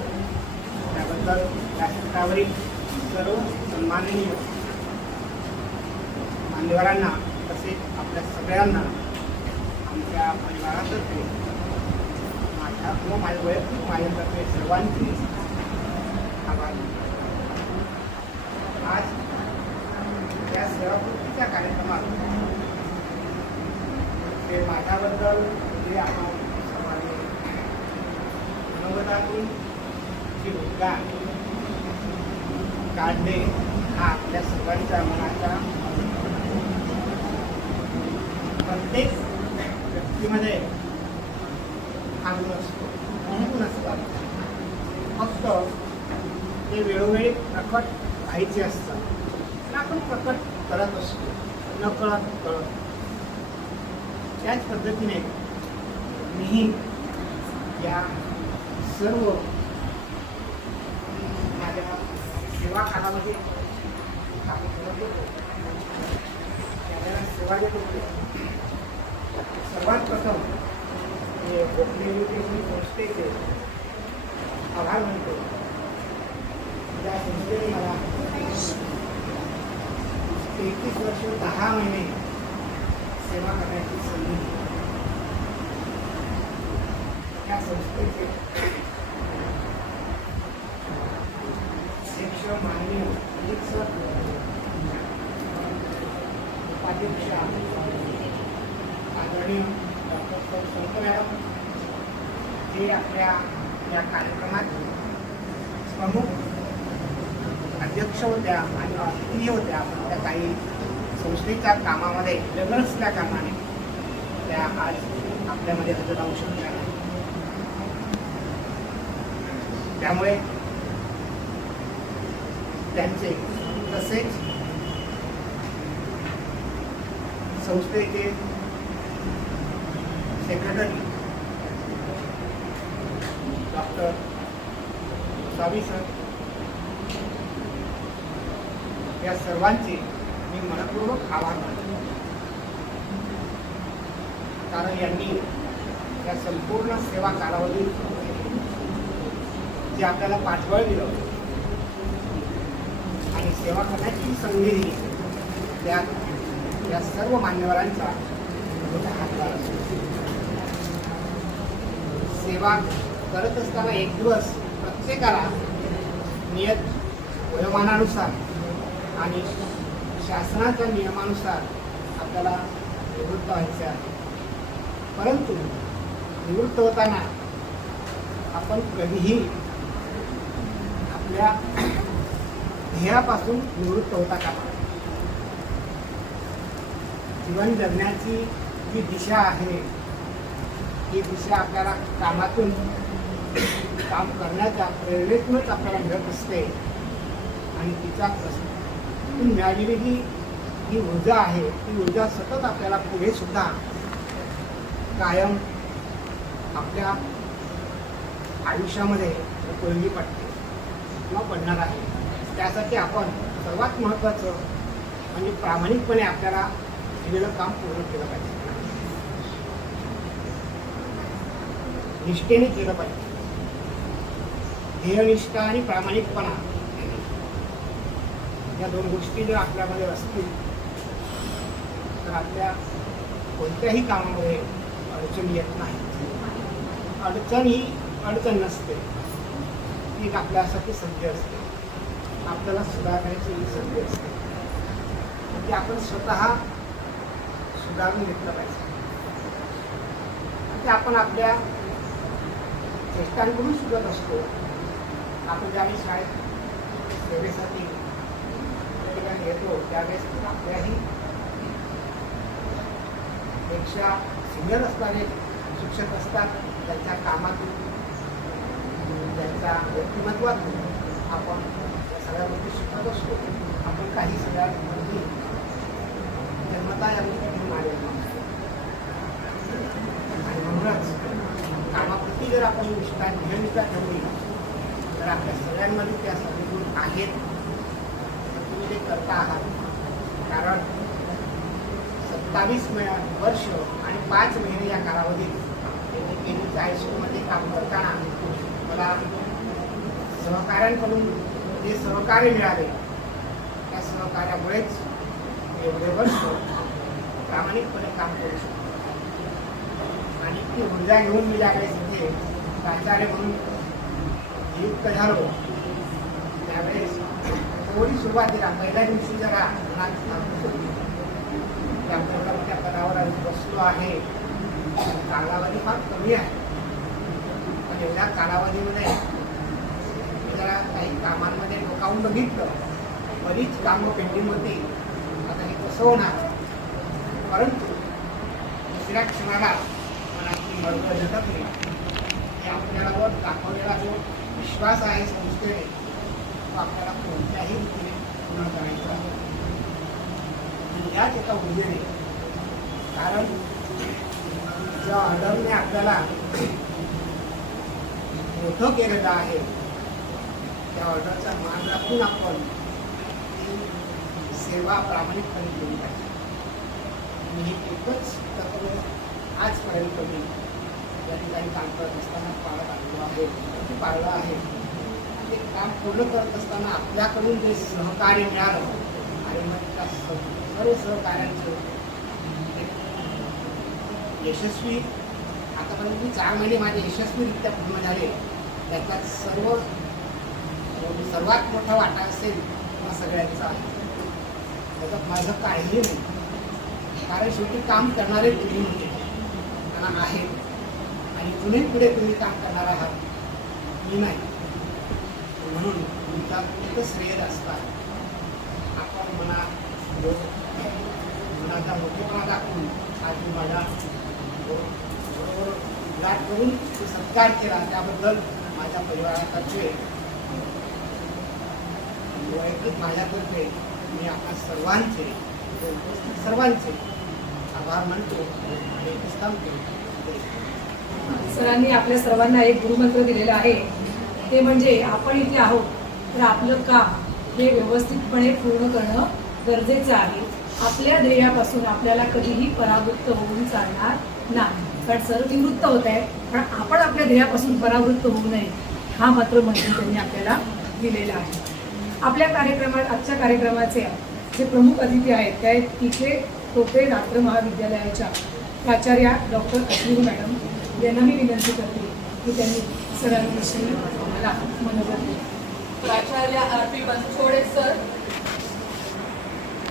त्याबद्दल व्यासपीठावरील सर्व सन्माननीय मान्यवरांना तसेच आपल्या सगळ्यांना आमच्या परिवारातर्फे माझ्या व माझ्या वैयक्तिक माझ्यातर्फे सर्वांचे आभार. आज या सेवापूर्तीच्या कार्यक्रमात ते माझ्याबद्दल जे आपण सर्वांनी मनोगतातून जी भूमिका काढणे हा आपल्या सर्वांच्या मनाचा प्रत्येक व्यक्तीमध्ये हा गुण असतो, गुण असतात. फक्त ते वेळोवेळी प्रकट व्हायचे असतात. आपण प्रकट करत असतो, नकळत कळत. त्याच पद्धतीने मीही या सर्व माझ्या सेवा काळामध्ये आपण करत होतो, त्याला सेवा देत होतो. सर्वात प्रथम मी गोखले एज्युकेशन संस्थेचे आभार मानतो. त्या संस्थेने मला 33 वर्ष 10 महिने सेवा करण्याची संधी दिली. त्या संस्थेचे अध्यक्ष माननीय अजित सर, उपाध्यक्ष आदरणीय डॉक्टर शंकर मॅडम, जे आपल्या या कार्यक्रमात प्रमुख अध्यक्ष होत्या आणि अतिथी होत्या, पण त्या काही संस्थेच्या कामामध्ये लग्न असल्या कारणाने त्या आज आपल्यामध्ये हजर राहू शकल्या नाही. त्यामुळे त्यांचे तसेच संस्थेचे सेक्रेटरी डॉक्टर स्वामी सर, या सर्वांचे मी मनपूर्वक आभार मानतो. कारण यांनी या संपूर्ण सेवा कालावधीत जे आपल्याला पाठबळ दिलं आणि सेवा करण्याची संधी दिली, त्यात या सर्व मान्यवरांचा मोठा हातभार असतो. सेवा करत असताना एक दिवस प्रत्येकाला नियत वयोमानानुसार आणि शासनाच्या नियमानुसार आपल्याला निवृत्त व्हायचे आहे. परंतु निवृत्त होताना आपण कधीही आपल्या ध्येयापासून निवृत्त होता कामा नये. जीवन जगण्याची जी दिशा आहे, ही दिशा आपल्याला कामातून काम करण्याच्या प्रेरणेतूनच आपल्याला मिळत असते. आणि तिचा प्रश्न मिळालेली ही ऊर्जा आहे, ती ऊर्जा सतत आपल्याला पुढे सुद्धा कायम आपल्या आयुष्यामध्ये उपयोगी पडते किंवा पडणार आहे. त्यासाठी आपण सर्वात महत्त्वाचं म्हणजे प्रामाणिकपणे आपल्याला दिलेलं काम पूर्ण केलं पाहिजे, निष्ठेने केलं पाहिजे. ध्येयनिष्ठा आणि प्रामाणिकपणा या दोन गोष्टी जर आपल्यामध्ये असतील तर आपल्या कोणत्याही कामामध्ये अडचण येत नाही. अडचण ही अडचण नसते, ती आपल्यासाठी संधी असते, आपल्याला सुधारण्याची ही संधी असते. ती आपण स्वतः सुधारून घेतलं पाहिजे. ते आपण आपल्या चेष्टांकडून सुधरत असतो. आपण ज्यावेळी शाळेत सेवेसाठी ठिकाणी येतो त्यावेळेस आपल्याही पेक्षा सिनियर असणारे शिक्षक असतात. त्यांच्या कामातून, त्यांच्या व्यक्तिमत्वातून आपण या सगळ्या गोष्टी शिकत असतो. आपण काही सगळ्या गोष्टी जन्मता या गोष्टी घेऊन आलेलो असतो आणि म्हणूनच कामाप्रती जर आपण निष्ठा ठेवली तर आपल्या सगळ्यांमध्ये त्या सगळे आहेत. तुम्ही ते करता आहात, कारण 27 वर्ष आणि 5 महिने या कालावधीत केंद्रीय हायस्कूलमध्ये काम करताना मला सहकाऱ्यांकडून जे सहकार्य मिळाले त्या सहकार्यामुळेच एवढे वर्ष प्रामाणिकपणे काम करू शकतो. आणि ती ऊर्जा घेऊन मी ज्यावेळेस इथे प्राचार्य म्हणून नियुक्त झालो त्यावेळेस थोडी सुरुवातीला पहिल्या दिवशी जरा त्या पदावर आम्ही बसलो आहे. कालावधी फार कमी आहे, पण एवढ्या कालावधीमध्ये मी जरा काही कामांमध्ये डोकावून बघितलं. बरीच कामं पेंडिंग होती. आता हे कसं होणार, परंतु दुसऱ्या क्षणाला मनातली मर्द झटकली की आपल्याला दाखवलेला जो विश्वास आहे संस्थेने तो आपल्याला कोणत्याही रीतीने पूर्ण करायचा आहे. याच एका ऊर्जेने, कारण ज्या ऑर्डरने आपल्याला मोठं केलेलं आहे त्या ऑर्डरचा मान राखून आपण सेवा प्रामाणिकपणे केली पाहिजे. मी एकच तत्व आजपर्यंत मी या ठिकाणी काम करत असताना पाळत आलेलो आहे, ते पाळलं आहे. ते काम पूर्ण करत असताना आपल्याकडून जे सहकार्य मिळालं आणि मग त्या सर्व सहकार्यांचं यशस्वी आतापर्यंत 4 महिने माझे यशस्वीरित्या पूर्ण झाले. त्याच्यात सर्वात मोठा वाटा असेल हा सगळ्यांचा आहे. त्याच्यात माझं काहीही नाही, कारण शेवटी काम करणारे तुम्ही होते त्यांना आहेत आणि पुढे पुढे तुम्ही काम करणार आहात, मी नाही. म्हणून तुमचा खूप श्रेय जास्त आहे. आपण मनाचा मोठेपणा दाखवून आज माझ्या बरोबर गाठ करून सत्कार केला त्याबद्दल माझ्या परिवारातर्फे वैयक्तिक माझ्यातर्फे मी आपल्या सर्वांचे आभार मानतो आणि थांबतो. सरांनी आपल्या सर्वांना एक गुरुमंत्र दिलेला आहे, ते म्हणजे आपण इथे आहोत तर आपलं काम हे व्यवस्थितपणे पूर्ण करणं गरजेचं आहे. आपल्या ध्येयापासून आपल्याला कधीही परावृत्त होऊन चालणार नाही. कारण सर निवृत्त होत आहे, पण आपण आपल्या ध्येयापासून परावृत्त होऊ नये हा मात्र मंत्र त्यांनी आपल्याला दिलेला आहे. आपल्या आजच्या कार्यक्रमाचे जे प्रमुख अतिथी आहेत त्या तिथे टोपे रात्र महाविद्यालयाच्या प्राचार्या डॉक्टर अश्विनी मॅडम यांना मी विनंती करते की त्यांनी सरांविषयी मला मनोगत दिले. प्राचार्य RP बनसोडे सर,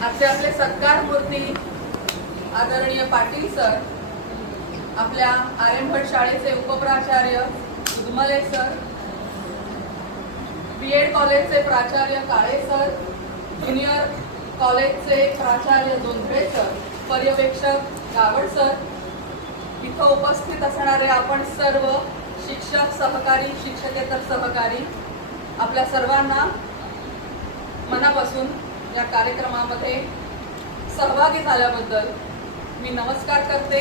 आपले सत्कार मूर्ती आदरणीय पाटील सर, आपल्या RM भट शाळेचे उपप्राचार्य उदमले सर, BEd कॉलेजचे प्राचार्य काळे सर, ज्युनियर कॉलेजचे प्राचार्य जोंधळे सर, पर्यवेक्षक गावड सर, इथं उपस्थित असणारे आपण सर्व शिक्षक सहकारी, शिक्षकेतर सहकारी, आपल्या सर्वांना मनापासून या कार्यक्रमामध्ये सहभागी झाल्याबद्दल मी नमस्कार करते.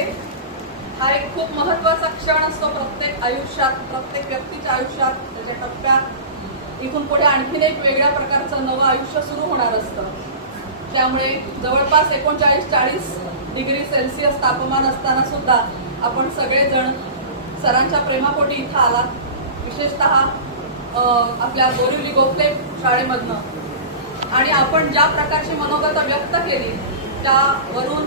हा एक खूप महत्त्वाचा क्षण असतो प्रत्येक आयुष्यात, प्रत्येक व्यक्तीच्या आयुष्यात. त्याच्या टप्प्यात इथून पुढे आणखीन एक वेगळ्या प्रकारचं नवं आयुष्य सुरू होणार असतं. त्यामुळे जवळपास 39-40 डिग्री सेल्सिअस तापमान असताना सुद्धा आपण सगळेजण सरांच्या प्रेमापोटी इथं आलात. विशेषतः आपल्या बोरिवली गोखले शाळेमधनं. आणि आपण ज्या प्रकारची मनोगत व्यक्त केली त्यावरून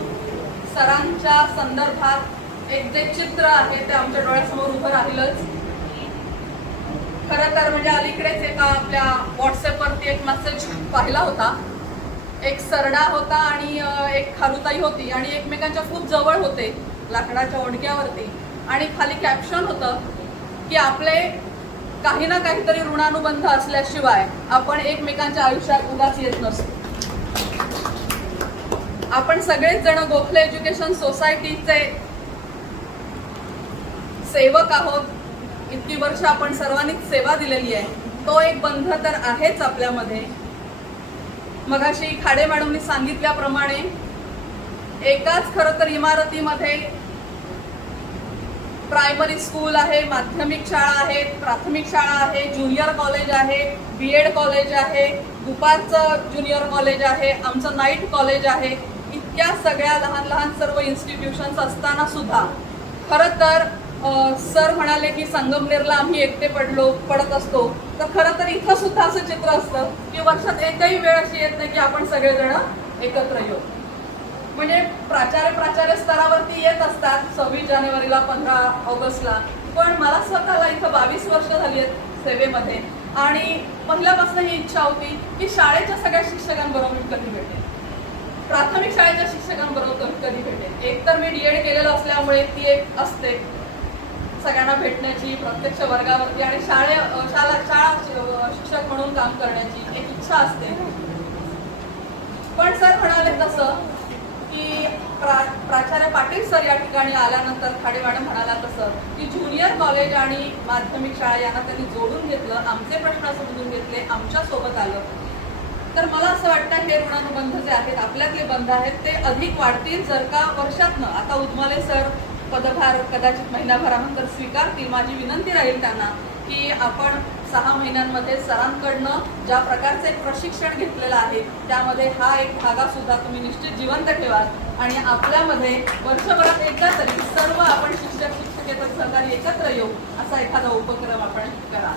सरांच्या संदर्भात एक जे चित्र आहे ते आमच्या डोळ्यासमोर उभं राहिलंच. खरं तर म्हणजे अलीकडेच एका आपल्या व्हॉट्सअपवरती एक मेसेज पाहिला होता. एक सरडा होता आणि एक खारुताई होती आणि एकमेकांच्या खूप जवळ होते लाकडाच्या ओंडक्यावरती. आणि खाली कॅप्शन होतं की आपले काही ना काहीतरी ऋणानुबंध असल्याशिवाय आपण एकमेकांच्या आयुष्यात उगाच येत नसतो. आपण सगळेच जण गोखले एज्युकेशन सोसायटीचे सेवक आहोत. इतकी वर्ष आपण सर्वांनीच सेवा दिलेली आहे. तो एक बंध तर आहेच आपल्यामध्ये. मगाशी खाडे मॅडमनी सांगितल्याप्रमाणे एकाच खरं तर इमारतीमध्ये प्रायमरी स्कूल आहे, माध्यमिक शाळा आहे, प्राथमिक शाळा आहे, ज्युनियर कॉलेज आहे, BEd कॉलेज आहे, दुपारचं ज्युनियर कॉलेज आहे, आमचं नाईट कॉलेज आहे. इतक्या सगळ्या लहान लहान सर्व इन्स्टिट्यूशन्स असताना सुद्धा खरं तर सर म्हणाले की संगमनेरला आम्ही एकटे पडत असतो. तर खरं तर इथं सुद्धा असं चित्र असतं की वर्षात एकही वेळ अशी येत नाही की आपण सगळेजण एकत्र येऊ. म्हणजे प्राचार्य स्तरावरती येत असतात 26 जानेवारीला, 15 ऑगस्टला. पण मला स्वतःला इथं 22 वर्ष झाली आहेत सेवेमध्ये आणि पहिल्यापासून ही इच्छा होती की शाळेच्या सगळ्या शिक्षकांबरोबर मी कधी भेटेन, प्राथमिक शाळेच्या शिक्षकांबरोबर कधी भेटेन. एक तर मी DEd केलेलं असल्यामुळे ती एक असते सगळ्यांना भेटण्याची प्रत्यक्ष वर्गावरती आणि शाळा शिक्षक म्हणून काम करण्याची एक इच्छा असते. पण सर म्हणाले तसं की प्राचार्य पाटील सर या ठिकाणी आल्यानंतर खाडे मॅडम म्हणाला तसं की ज्युनियर कॉलेज आणि माध्यमिक शाळा यांना त्यांनी जोडून घेतलं, आमचे प्रश्न समजून घेतले, आमच्या सोबत आलं. तर मला असं वाटतं हे ऋणानुबंध जे आहेत आपल्यातले बंध आहेत ते अधिक वाढतील जर का वर्षातनं. आता उदमाले सर पदभार कदाचित महिन्याभरानंतर स्वीकारतील. माझी विनंती राहील त्यांना की आपण 6 महिन्यांमध्ये सरांकडनं ज्या प्रकारचं एक प्रशिक्षण घेतलेलं आहे त्यामध्ये हा एक धागा सुद्धा तुम्ही निश्चित जिवंत ठेवाल आणि आपल्यामध्ये वर्षभरात एकदा तरी सर्व आपण शिक्षकेतर सहकारी एकत्र येऊ असा एखादा उपक्रम आपण करा.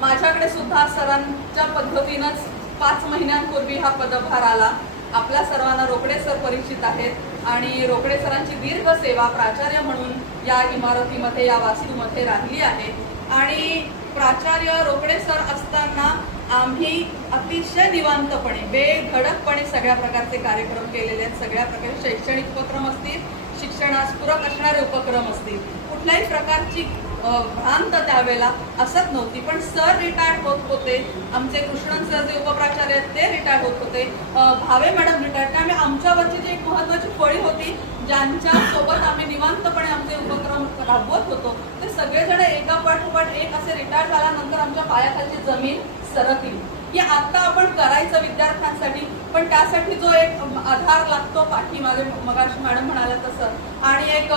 माझ्याकडे सुद्धा सरांच्या पद्धतीनंच 5 महिन्यांपूर्वी हा पदभार आला. आपल्या सर्वांना रोकडे सर परिचित आहेत आणि रोकडे सरांची दीर्घ सेवा प्राचार्य म्हणून या इमारतीमध्ये, या वास्तूमध्ये राहिली आहे. आणि प्राचार्य रोकडे सर असताना आम्ही अतिशय निवांतपणे, बेधडकपणे सगळ्या प्रकारचे कार्यक्रम केलेले आहेत. सगळ्या प्रकारचे शैक्षणिक उपक्रम असतील, शिक्षणास पूरक असणारे उपक्रम असतील. कुठल्याही प्रकारची भ्रांत त्यावेळेला असत नव्हती. पण सर रिटायर्ड होत होते, आमचे कृष्णन सर जे उपप्राचार्य आहेत ते रिटायर्ड होत होते, भावे मॅडम रिटायर्ड. त्यामुळे आमच्यावरची जी एक महत्त्वाची फळी होती ज्यांच्या सोबत आम्ही निवांतपणे आमचे उपक्रम राबवत होतो ते सगळेजण एका पाठोपाठ एक असे रिटायर झाल्यानंतर आमच्या पायाखालची जमीन सरकली. की आता आपण करायचं विद्यार्थ्यांसाठी पण त्यासाठी जो एक आधार लागतो पाठीमागे मगाशी मॅडम म्हणाल्या तसं आणि एक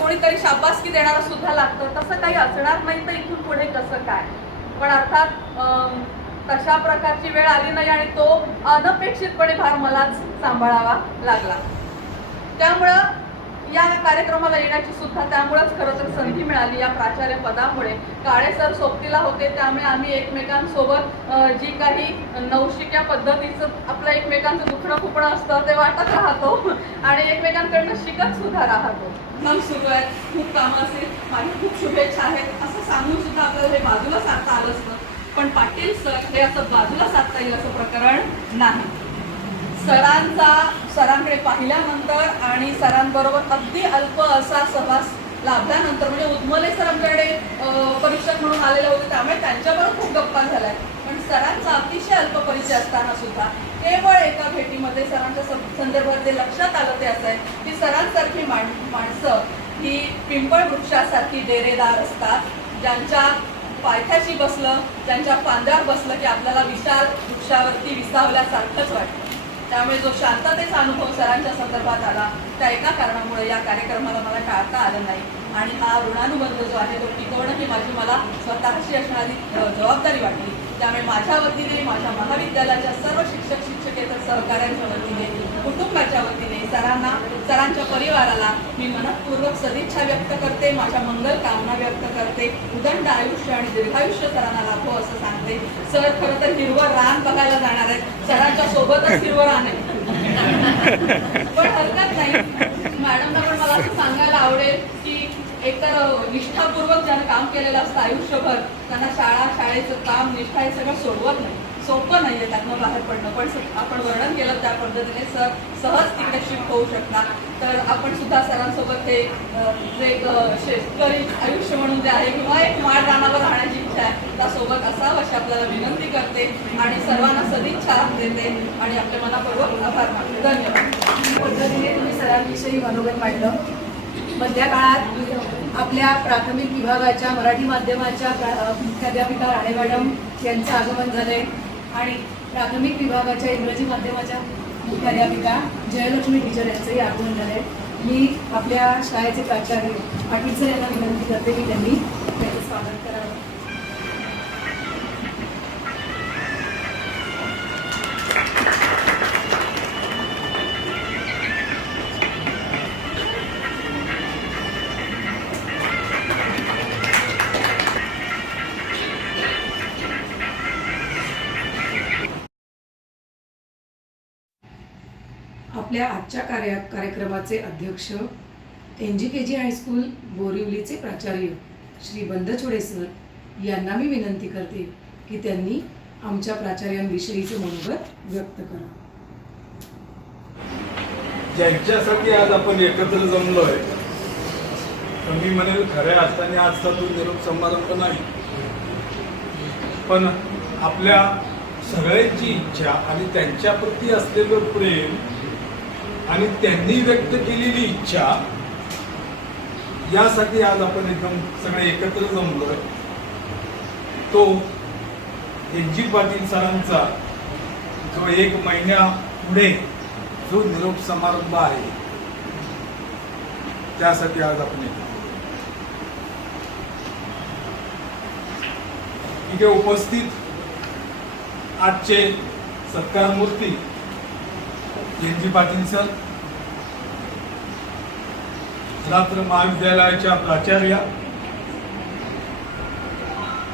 कोणीतरी शाबासकी देणारं सुद्धा लागतं तसं काही असणार नाही. तर इथून पुढे कसं काय. पण अर्थात तशा प्रकारची वेळ आली नाही आणि तो अनपेक्षितपणे भार मलाच सांभाळावा लागला. त्यामुळं या कार्यक्रमाला येण्याची सुद्धा त्यामुळेच खरं तर संधी मिळाली या प्राचार्य पदामुळे. काळे सर सोबतीला होते त्यामुळे आम्ही एकमेकांसोबत जी काही नवशिक्या पद्धतीचं आपलं एकमेकांचं दुखणं खुपणं असतं ते वाटत राहतो आणि एकमेकांकडनं शिकत सुद्धा राहतो. काम सुरू आहे, खूप कामं असेल, माझ्या खूप शुभेच्छा आहेत असं सांगून सुद्धा आपल्याला हे बाजूला साधता आलं असतं. पण पाटील सर हे असं बाजूला साधता येईल असं प्रकरण नाही. सरांकडे पाहिल्यानंतर आणि सरांबरोबर अगदी अल्प असा सहवास लाभल्यानंतर म्हणजे उदमले सर आमच्याकडे परीक्षक म्हणून आलेले होते त्यामुळे त्यांच्याबरोबर खूप गप्पा झाल्या. पण सरांचा अतिशय अल्प परिचय असताना सुद्धा केवळ एका भेटीमध्ये सरांच्या संदर्भात जे लक्षात आलं ते असं आहे की सरांसारखी माणसं ही पिंपळ वृक्षासारखी डेरेदार असतात ज्यांच्या पायथ्याशी बसलं, त्यांच्या फांद्यावर बसलं की आपल्याला विशाल वृक्षावरती विसावल्यासारखंच वाटतं. त्यामुळे जो शांततेचा अनुभव सरांच्या संदर्भात आला त्या एका कारणामुळे या कार्यक्रमाला मला टाळता आलं नाही. आणि हा ऋणानुबंध जो आहे तो टिकवणं ही मला स्वतःशी असणारी जबाबदारी वाटली. त्यामुळे माझ्या वतीने, माझ्या महाविद्यालयाच्या सर्व शिक्षक शिक्षकेतर सहकाऱ्यांच्या वतीने, कुटुंबाच्या वतीने सरांच्या परिवाराला मी मनपूर्वक सदिच्छा व्यक्त करते, माझ्या मंगल कामना व्यक्त करते. उदंड आयुष्य आणि दीर्घायुष्य सरांना लाभो असं सांगते. सर खरं तर हिरवं रान बघायला जाणार आहेत, सरांच्या सोबतच हिरवं रान आहे, पण हरकत नाही. मॅडमना पण मला असं सांगायला आवडेल की एकतर निष्ठापूर्वक ज्यानं काम केलेलं असतं आयुष्यभर, त्यांना शाळेचं काम, निष्ठा हे सगळं सोडवत नाही. सोपं नाही आहे त्यातनं बाहेर पडणं. पण आपण वर्णन केलं त्या पद्धतीने सर सहज तिकडे शिफ्ट होऊ शकतात. तर आपण सुद्धा सरांसोबत हे जे शेतकरी आयुष्य म्हणून जे आहे किंवा एक माळ रानावर राहण्याची इच्छा आहे त्यासोबत असावं अशी आपल्याला विनंती करते आणि सर्वांना सदिच्छा देते आणि आपले मनापूर्वक आभार मानते. धन्यवाद. पद्धतीने तुम्ही सरांविषयी मनोगत मांडलं. मधल्या काळात आपल्या प्राथमिक विभागाच्या मराठी माध्यमाच्या मुख्याध्यापिका राणे मॅडम यांचं आगमन झालंय आणि प्राथमिक विभागाच्या इंग्रजी माध्यमाच्या मुख्याध्यापिका जयलक्ष्मी टीचर यांचंही आगमन झालंय. मी आपल्या शाळेचे प्राचार्य पाटील सर यांना विनंती करते की त्यांनी त्याचं स्वागत करावं. आपल्या आजच्या कार्यक्रमाचे अध्यक्ष NGKG हायस्कूल बोरिवलीचे प्राचार्य श्री बंदछोडे सर यांना मी विनंती करते की त्यांनी आमच्या प्राचार्यांविषयीचे मनोगत व्यक्त करा. ज्यांच्यासाठी आज आपण एकत्र जमलोय, मी म्हणेल खऱ्या अर्थाने आजचा तो निरोप समारंभ नाही, पण आपल्या सगळ्यांची इच्छा आणि त्यांच्याप्रती असलेलं प्रेम आणि त्यांनी व्यक्त केलेली इच्छा यासाठी आज आपण एकदम सगळे एकत्र जमलोय. तो NG पाटील सरांचा जो 1 महिन्या पुढे जो निरोप समारंभ आहे त्यासाठी आज आपण इथे उपस्थित आजचे सत्कारमूर्ती NG पाटील सर, रात्र महाविद्यालयाच्या प्राचार्या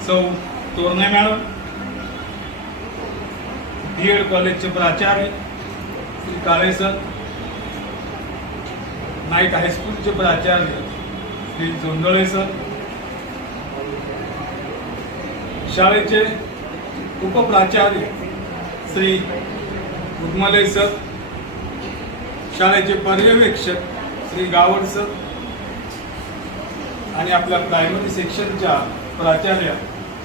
सौ तोरणे मॅडम, BEd कॉलेजचे प्राचार्य श्री काळे सर, नाईक हायस्कूलचे प्राचार्य श्री जोंधळे सर, शाळेचे उपप्राचार्य श्री उर्मले सर, शाळेचे पर्यवेक्षक श्री गावड सर आणि आपल्या प्रायमरी सेक्शनच्या प्राचार्या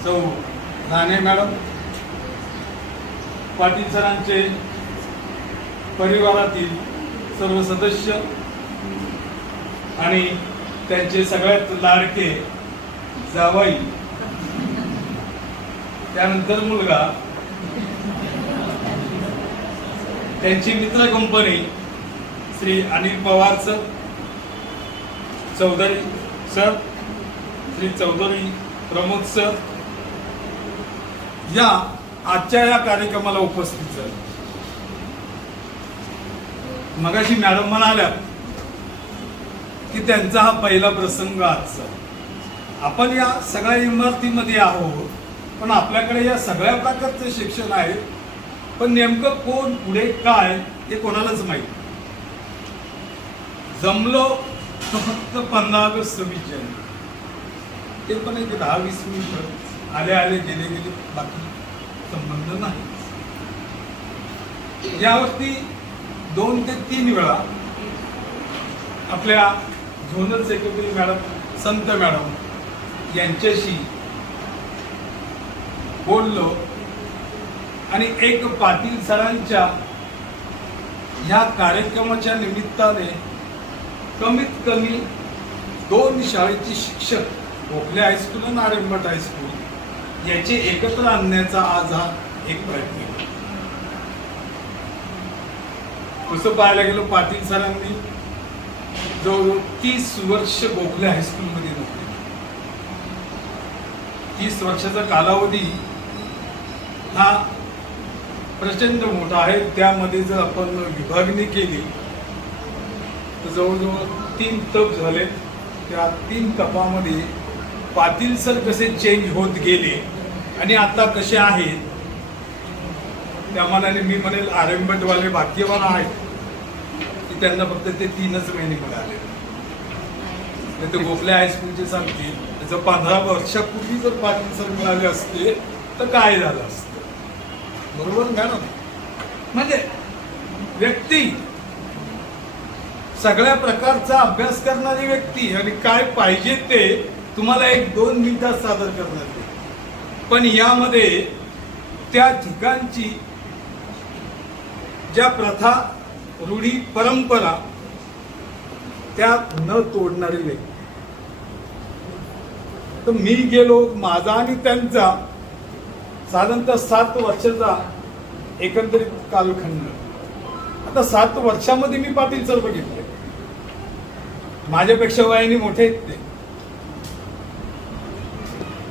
सौ राणे मॅडम, पाटील सरांचे परिवारातील सर्व सदस्य आणि त्यांचे सगळ्यात लाडके जावाई, त्यानंतर मुलगा, त्यांची मित्र company Shri Anil Pawar sir, Chaudhari sir, Shri Chaudhari Pramod sir या आजच्या या कार्यक्रमाला उपस्थित झाले. मगाशी मॅडम म्हणाल्या की त्यांचा हा पहिला प्रसंग आजचा. आपण या सगळ्या इमारतीमध्ये आहोत, पण आपल्याकडे या सगळ्या प्रकारचे शिक्षण आहे, पण नेमकं कोण पुढे काय हे कोणालाच माहिती. जमलो तर फक्त 15 ऑगस्ट 26 जानेवारी, ते पण एक 10-20 मिनिट आले आले गेले गेले, बाकी संबंध नाही. यावरती 2 ते 3 वेळा आपल्या झोनल सेक्रेटरी मॅडम संत मॅडम यांच्याशी बोललो आणि एक पाटील सरांच्या ह्या कार्यक्रमाच्या निमित्ताने कमीत कमी 2 शाळेचे शिक्षक, भोकले हायस्कूल आणि नारायणमठ हायस्कूल याचे एकत्र आणण्याचा आज हा एक प्रयत्न आहे. तसं पाहायला गेलं पाटील सरांनी जवळजवळ 30 वर्ष गोखले हायस्कूलमध्ये नोकरी, 30 वर्षाचा कालावधी हा प्रचंड मोठा आहे. त्यामध्ये जर आपण विभागणी केली तर जवळजवळ 3 तप झाले. त्या 3 तपामध्ये पाटील सर कसे चेंज होत गेले आणि आता कसे आहेत त्या मानाने मी म्हणेल आरंभटवाले भाग्यवान आहेत की त्यांना फक्त ते 3च महिने मिळाले. नाही तर गोखले हायस्कूलचे सांगतील त्याचं 15 वर्षापूर्वी जर पाटील सर मिळाले असते तर काय झालं असतं. बरोबर मॅडम? म्हणजे व्यक्ती, सगळ्या प्रकारचा अभ्यास करणारी व्यक्ती आणि काय पाहिजे ते तुम्हाला 1-2 मिनिटात सादर करणार आहे. पण यामध्ये त्या ठिकाणची ज्या प्रथा, रूढी, परंपरा त्या न तोडणारी व्यक्ती. तर मी गेलो, माझा आणि त्यांचा साधारणतः 7 वर्षाचा एकंदरीत कालखंड. आता 7 वर्षामध्ये मी पाटील सर बघितले. माझ्यापेक्षा वयाने मोठे आहेत ते,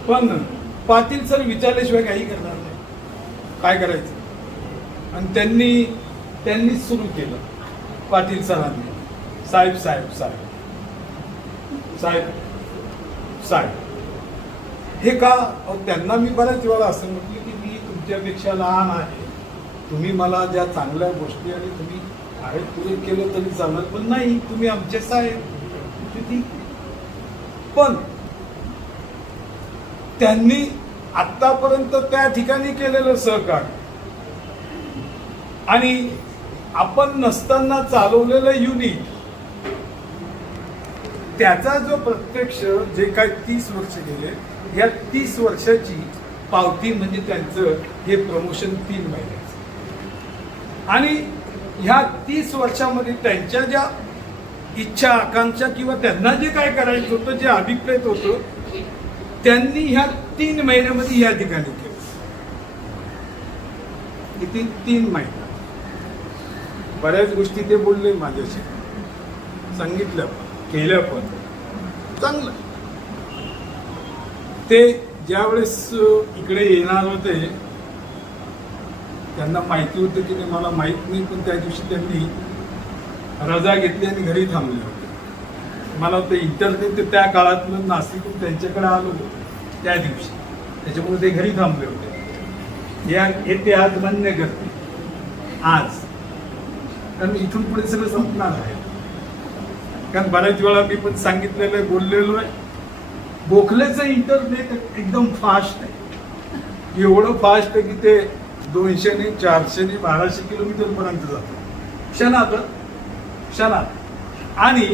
पण पाटील सर विचारल्याशिवाय काही करणार नाही. काय करायचं? आणि त्यांनी सुरू केलं. पाटील सरांनी साहेब साहेब साहेब साहेब साहेब हे का? त्यांना मी बऱ्याच वेळा असं म्हटलं की मी तुमच्यापेक्षा लहान आहे, तुम्ही मला ज्या चांगल्या गोष्टी आणि तुम्ही आहेत पुरे केलं तरी चालणार, पण नाही तुम्ही आमचे साहेब. पण त्यांनी आतापर्यंत त्या ठिकाणी केलेलं सहकार्य आणि आपण नसताना चालवलेलं युनिट, त्याचा जो प्रत्यक्ष जे काय 30 वर्ष गेले, या 30 वर्षाची पावती म्हणजे त्यांचं हे प्रमोशन 3 महिन्याचं. आणि ह्या 30 वर्षामध्ये त्यांच्या ज्या इच्छा, आकांक्षा किंवा त्यांना जे काय करायचं होतं, जे अभिप्रेत होतं, त्यांनी ह्या 3 महिन्यामध्ये या ठिकाणी केलं. किती? 3 महिने. बऱ्याच गोष्टी ते बोलले माझ्याशी, सांगितल्या पण, केल्या पण. चांगलं. ते ज्यावेळेस इकडे येणार होते त्यांना माहिती होतं की ते मला माहीत नाही, पण त्या दिवशी त्यांनी रजा घेतली आणि घरी थांबले होते. मला ते इंटरनेट त्या काळातलं नाशिकून त्यांच्याकडे आलो त्या दिवशी, त्याच्यामुळे ते घरी थांबले होते. हे ते आज मान्य करते आज, कारण इथून पुढे सगळं संपणार आहे. कारण बऱ्याच वेळा मी पण सांगितलेलं आहे, बोललेलो आहे, गोखलेचं इंटरनेट एकदम फास्ट आहे. एवढं फास्ट आहे की ते 200 ने 400 ने 1200 किलोमीटर पर्यंत जातं क्षणात. आणि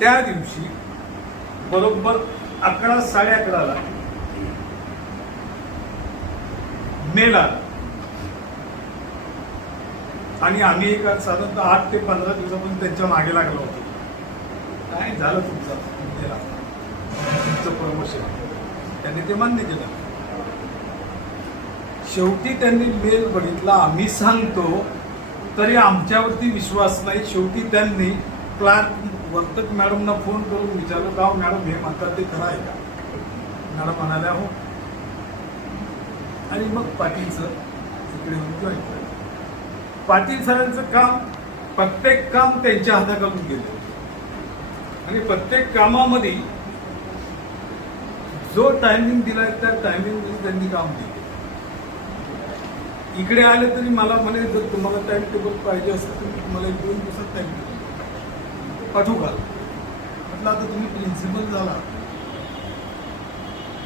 त्या दिवशी बरोबर 11, 11:30 मेला आणि आम्ही एका साधारणतः 8 ते 15 दिवसापासून त्यांच्या मागे लागलो होतो. काय झालं तुमचं प्रमोशन? त्यांनी ते मान्य केलं. शेवटी त्यांनी मेल बघितला, आम्ही सांगतो तरी आमच्यावरती विश्वास नाही. शेवटी त्यांनी क्लार्क वर्तक मॅडमना फोन करून विचारलं, का मॅडम हे म्हणतात ते खरं आहे का? मॅडम म्हणाल्या हो. आणि मग पाटील सर इकडे येऊन जॉईन केलं. पाटील सरांचं काम, प्रत्येक काम त्यांच्या हाताखालून गेलं आणि प्रत्येक कामामध्ये जो टायमिंग दिलाय त्या टायमिंगमध्ये त्यांनी काम केलं. इकडे आले तरी मला म्हणे, जर तुम्हाला टाइम टेबल पाहिजे असेल तर मी तुम्हाला 1-2 दिवसात टाइम टेबल पाठवू का? म्हटलं आता तुम्ही प्रिन्सिपल झाला,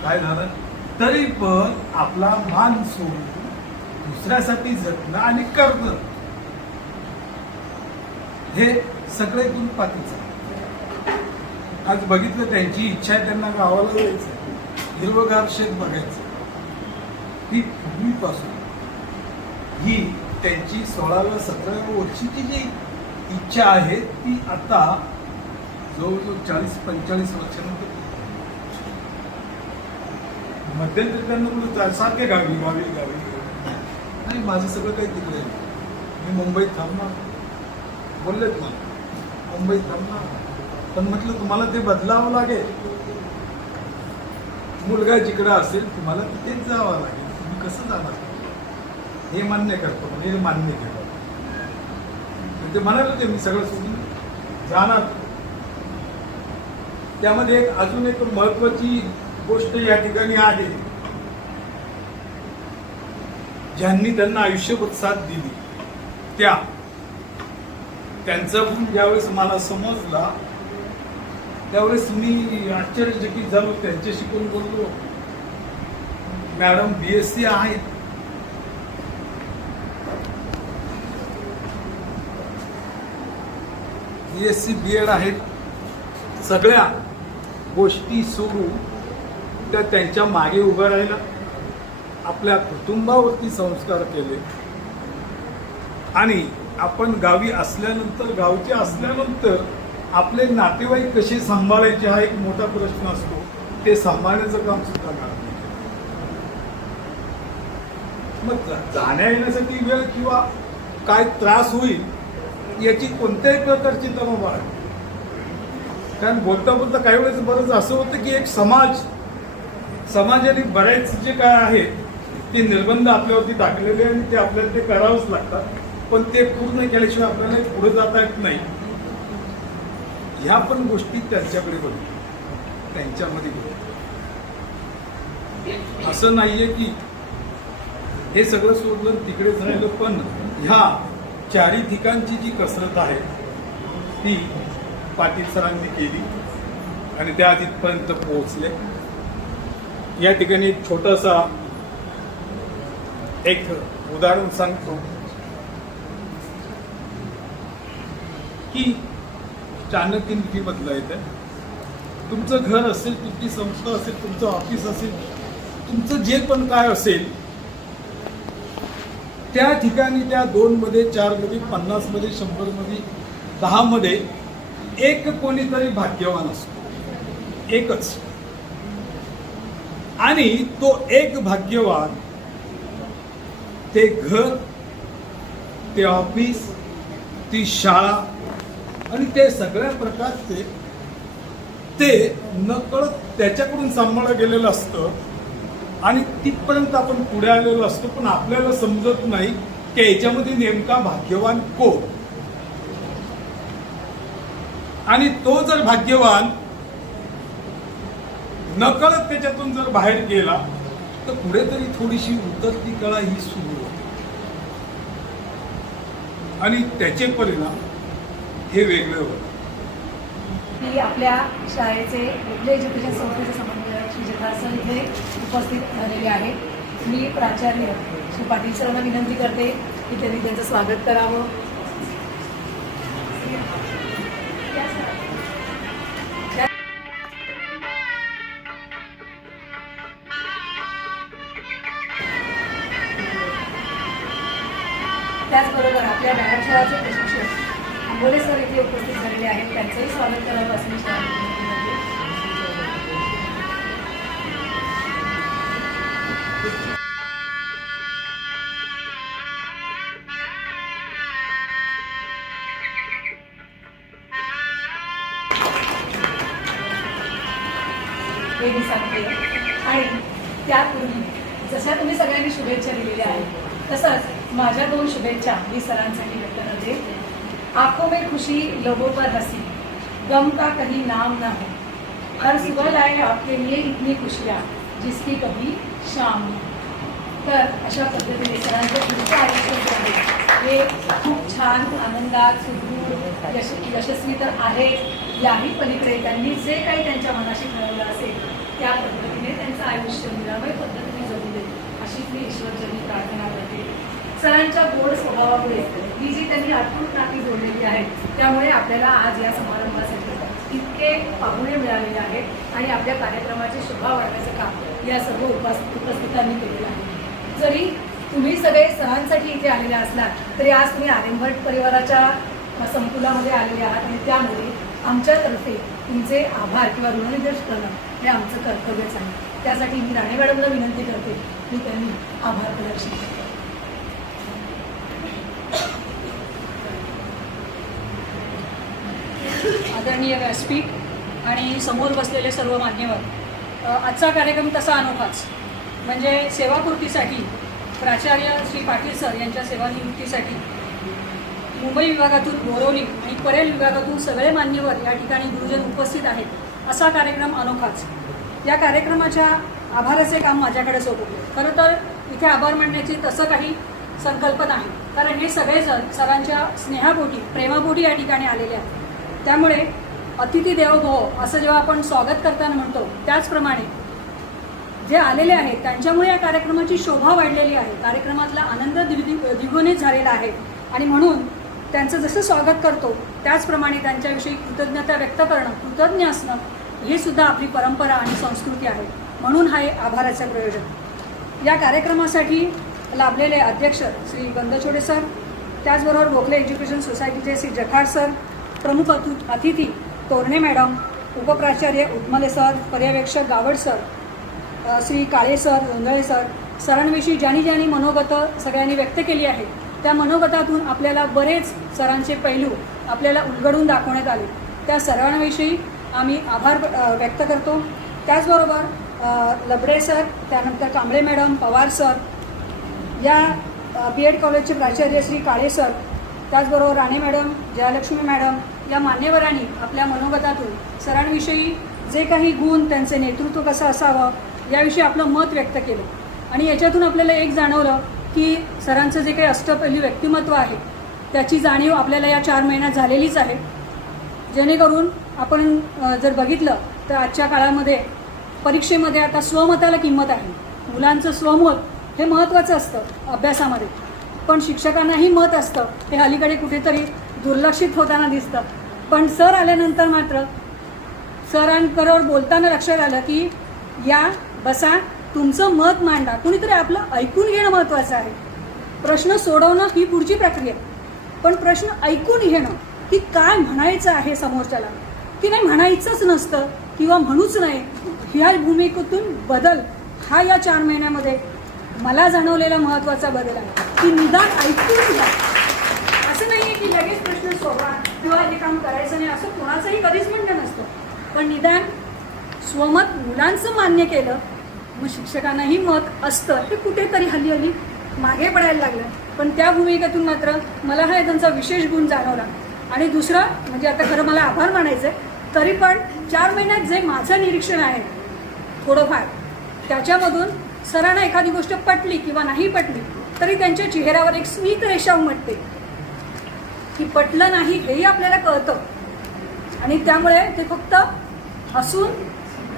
काय झालं तरी पण आपला मान सोडून दुसऱ्यासाठी झटणं आणि करणं हे सगळे गुण पाठीचं. आज बघितलं त्यांची इच्छा आहे, त्यांना गावाला जायचं, हिरवगार शेत बघायचं. ही पूर्वीपासून ही त्यांची 16व्या 17व्या वर्षीची जी इच्छा आहे ती आता जवळजवळ 40-45 वर्षानंतर मध्यंतरी त्यांना बोलतो सारखे गावी गावी गावी नाही, माझं सगळं काही तिकडे आहे. मी मुंबईत थांबणार, बोललेत मला मुंबईत थांबणार, पण म्हटलं तुम्हाला ते बदलावं लागेल. मुलगा जिकडं असेल तुम्हाला तिथेच जावं लागेल. तुम्ही कसं जाणार हे मान्य करतो, म्हणजे हे मान्य केलं. ते म्हणाले होते मी सगळं सोडून जाणार. त्यामध्ये एक अजून एक महत्वाची गोष्ट या ठिकाणी आहे. ज्यांनी त्यांना आयुष्यभर साथ दिली त्यांचा गुण ज्यावेळेस मला समजला त्यावेळेस मी आश्चर्यचकित झालो. त्यांच्याशी कोण बोललो, मॅडम BSc आहेत, BSc BEd आहेत. सगळ्या गोष्टी सोडून त्या त्यांच्या मागे उभं राहिला, आपल्या कुटुंबावरती संस्कार केले. आणि आपण गावी असल्यानंतर, गावचे असल्यानंतर आपले नातेवाईक कसे सांभाळायचे हा एक मोठा प्रश्न असतो. ते सांभाळण्याचं काम सुद्धा मॅडम. मग जाण्या येण्यासाठी वेळ किंवा काय त्रास होईल याची कोणत्याही प्रकारची तमा आहे. कारण बोलता बोलता काही वेळेस बरंच असं होतं की एक समाजाने बरेच जे काय आहे ते निर्बंध आपल्यावरती टाकलेले आणि ते आपल्याला ते करावंच लागतात. पण ते पूर्ण केल्याशिवाय आपल्याला पुढे जाता येत नाही. ह्या पण गोष्टी त्यांच्याकडे बघ, त्यांच्यामध्ये बघ. असं नाहीये की हे सगळं सोडलं तिकडेच राहिलं, पण ह्या चारी ठिकाणची जी कसरत आहे ती पाटील सरांनी केली आणि त्या तिथपर्यंत पोहोचले. या ठिकाणी एक छोटासा एक उदाहरण सांगतो की चाणक्य नीतीमधलं येतं. तुमचं घर असेल, तुमची संस्था असेल, तुमचं ऑफिस असेल, तुमचं जे पण काय असेल त्या ठिकाणी त्या 2 मध्ये 4 मध्ये 50 मध्ये 100 मध्ये 10 मध्ये एक कोणीतरी भाग्यवान असतो, एकच. आणि तो एक भाग्यवान ते घर, ते ऑफिस, ती शाळा आणि ते सगळ्या प्रकारचे ते नकळत त्याच्याकडून सांभाळलं गेलेलं असतं आणि तिथपर्यंत आपण पुढे आलेलो असतो. पण आपल्याला समजत नाही की याच्यामध्ये नेमका भाग्यवान कोण. आणि तो जर भाग्यवान नकळत त्याच्यातून जर बाहेर गेला तर पुढे तरी थोडीशी उतरती कळा ही सुरू होते आणि त्याचे परिणाम हे वेगळे होते. की आपल्या शाळेचे वेगळे एज्युकेशन संस्थेचे समन्वयक श्री जठार सर इथे उपस्थित झालेले आहेत. मी प्राचार्य श्री पाटील सरांना विनंती करते की त्यांनी त्यांचं स्वागत करावं. त्याचबरोबर आपल्या व्यायामशाळाचे प्रशिक्षक आंबोले सर इथे उपस्थित झालेले आहेत. त्यांचंही स्वागत करावं असं मी हे मी सांगते. आणि त्यापूर्वी जशा तुम्ही सगळ्यांनी शुभेच्छा दिलेल्या आहेत तसंच माझ्या 2 शुभेच्छा मी सरांसाठी व्यक्त करते. आंखों में खुशी, लोगों पर हंसी, गम का कहीं नाम ना हो, हर सुबह लाए आपके लिए इतनी खुशियाँ जिसकी कभी शाम नाही. तर अशा पद्धतीने सरांचं पुढचं आयुष्य जे आहे हे खूप छान, आनंदात, सुदृढ, यशस्वी तर आहे. याही पलीकडे त्यांनी जे काही त्यांच्या मनाशी ठरवलं असेल त्या पद्धतीने त्यांचं आयुष्य निरामय पद्धतीने जगू दे अशीच मी ईश्वरचरणी प्रार्थना करते. सरांच्या गोड स्वभावामुळे ही जी त्यांनी अतूट नाती जोडलेली आहेत त्यामुळे आपल्याला आज या समारंभासाठी इतके पाहुणे मिळालेले आहेत आणि आपल्या कार्यक्रमाची शोभा वाढण्याचं काम या सर्व उपस्थितांनी केलेलं आहे. जरी तुम्ही सगळे सरांसाठी इथे आलेले असलात तरी आज तुम्ही आर्यभट्ट परिवाराच्या संकुलामध्ये आलेले आहात आणि त्यामुळे आमच्यातर्फे तुमचे आभार किंवा ऋणनिर्देश करणं हे आमचं कर्तव्यच आहे. त्यासाठी मी राणे मॅडमला विनंती करते की त्यांनी आभार प्रदर्शित करावे. आदरणीय व्यासपीठ आणि समोर बसलेले सर्व मान्यवर, आजचा कार्यक्रम तसा अनोखाच. म्हणजे सेवापूर्तीसाठी प्राचार्य श्री पाटील सर यांच्या सेवानिवृत्तीसाठी मुंबई विभागातून बोरवली आणि परेल विभागातून सगळे मान्यवर या ठिकाणी गुरुजन उपस्थित आहेत. असा कार्यक्रम अनोखाच. या कार्यक्रमाच्या आभाराचे काम माझ्याकडेच होतं. खरं तर इथे आभार मानण्याची तसं काही संकल्पना आहे, कारण हे सगळेजण सरांच्या स्नेहापोटी प्रेमापोटी या ठिकाणी आलेले आहेत. त्यामुळे अतिथी देवो भव असं जेव्हा आपण स्वागत करताना म्हणतो, त्याचप्रमाणे जे आलेले आहेत त्यांच्यामुळे या कार्यक्रमाची शोभा वाढलेली आहे, कार्यक्रमातला आनंद द्विगुणित झालेला आहे. आणि म्हणून त्यांचं जसं स्वागत करतो त्याचप्रमाणे त्यांच्याविषयी कृतज्ञता व्यक्त करणं, कृतज्ञ असणं हे सुद्धा आपली परंपरा आणि संस्कृती आहे. म्हणून हा आभाराचं प्रयोजन. या कार्यक्रमासाठी लाभलेले अध्यक्ष श्री गंधछोडे सर, त्याचबरोबर गोखले एज्युकेशन सोसायटीचे श्री जखाड सर, प्रमुख अतिथी तोरणे मॅडम, उपप्राचार्य उदमले सर, पर्यवेक्षक गावड सर, श्री काळे सर, गोंधळे सर, सरांविषयी ज्यांनी मनोगतं सगळ्यांनी व्यक्त केली आहे, त्या मनोगतातून आपल्याला बरेच सरांचे पैलू आपल्याला उलगडून दाखवण्यात आले. त्या सर्वांविषयी आम्ही आभार व्यक्त करतो. त्याचबरोबर लबडे सर, त्यानंतर कांबळे मॅडम, पवार सर, या BEd कॉलेजचे प्राचार्य श्री काळे सर, त्याचबरोबर राणे मॅडम, जयलक्ष्मी मॅडम, या मान्यवरांनी आपल्या मनोगतातून सरांविषयी जे काही गुण, त्यांचे नेतृत्व कसं असावं याविषयी आपलं मत व्यक्त केलं. आणि याच्यातून आपल्याला एक जाणवलं की सरांचं जे काही अष्टपैलू व्यक्तिमत्व आहे त्याची जाणीव आपल्याला या 4 महिन्यात झालेलीच आहे. जेणेकरून आपण जर बघितलं तर आजच्या काळामध्ये परीक्षेमध्ये आता स्वमताला किंमत आहे. मुलांचं स्वमत हे महत्त्वाचं असतं अभ्यासामध्ये, पण शिक्षकांनाही मत असतं, हे अलीकडे कुठेतरी दुर्लक्षित होताना दिसतं. पण सर आल्यानंतर मात्र सरांबरोबर बोलताना लक्षात आलं की या बसा, तुमचं मत मांडा, कुणीतरी आपलं ऐकून घेणं महत्त्वाचं आहे. प्रश्न सोडवणं ही पुढची प्रक्रिया, पण प्रश्न ऐकून घेणं की काय म्हणायचं आहे समोरच्याला, की नाही म्हणायचंच नसतं किंवा म्हणूच नाही, ह्या भूमिकेतून बदल हा या 4 महिन्यामध्ये मला जाणवलेला महत्त्वाचा बदल आहे की निदान ऐकून घ्या. असं नाही आहे की लगेच प्रश्न सोडवा किंवा हे काम करायचं नाही असं कोणाचंही कधीच म्हणणं नसतं, पण निदान स्वमत मुलांचं मान्य केलं, मग शिक्षकांनाही मत असतं, हे कुठेतरी हल्ली मागे पडायला लागलं. पण त्या भूमिकेतून मात्र मला हा त्यांचा विशेष गुण जाणवला. आणि दुसरं म्हणजे आता खरं मला आभार मानायचं आहे, तरी पण 4 महिन्यात जे माझं निरीक्षण आहे थोडंफार, त्याच्यामधून सरांना एखादी गोष्ट पटली किंवा नाही पटली तरी त्यांच्या चेहऱ्यावर एक स्मित रेषा उमटते की पटलं नाही हेही आपल्याला कळतं. आणि त्यामुळे ते फक्त हसून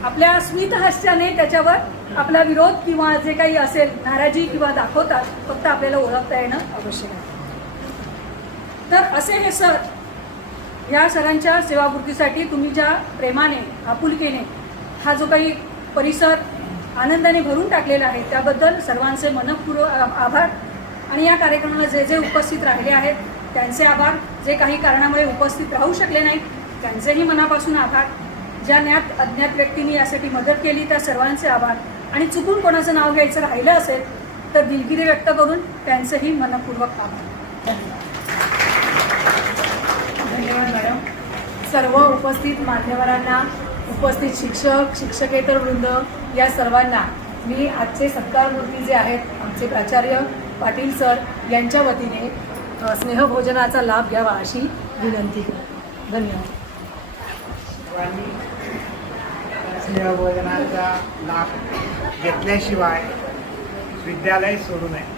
आपल्या स्मित हास्याने त्याच्यावर आपला विरोध किंवा जे काही असेल नाराजी किंवा दाखवतात, फक्त आपल्याला ओळखता येणं आवश्यक आहे. तर असे हे सर, या सरांच्या सेवापूर्तीसाठी तुम्ही ज्या प्रेमाने, आपुलकीने हा जो काही परिसर आनंदाने भरून टाकलेला आहे त्याबद्दल सर्वांचे मनःपूर्वक आभार. आणि या कार्यक्रमाला जे जे उपस्थित राहिले आहेत त्यांचे आभार, जे काही कारणामुळे उपस्थित राहू शकले नाहीत त्यांचेही मनापासून आभार, ज्या ज्ञात अज्ञात व्यक्तींनी यासाठी मदत केली त्या सर्वांचे आभार. आणि चुकून कोणाचं नाव घ्यायचं राहिलं असेल तर दिलगिरी व्यक्त करून त्यांचंही मनःपूर्वक आभार. धन्यवाद मॅडम. सर्व उपस्थित मान्यवरांना, उपस्थित शिक्षक, शिक्षकेतर वृंद या सर्वांना मी आजचे सत्कारमूर्ती जे आहेत आमचे प्राचार्य पाटील सर यांच्या वतीने स्नेहभोजनाचा लाभ घ्यावा अशी विनंती करतो. धन्यवाद. स्नेहभोजनाचा लाभ घेतल्याशिवाय विद्यालय सोडू नये.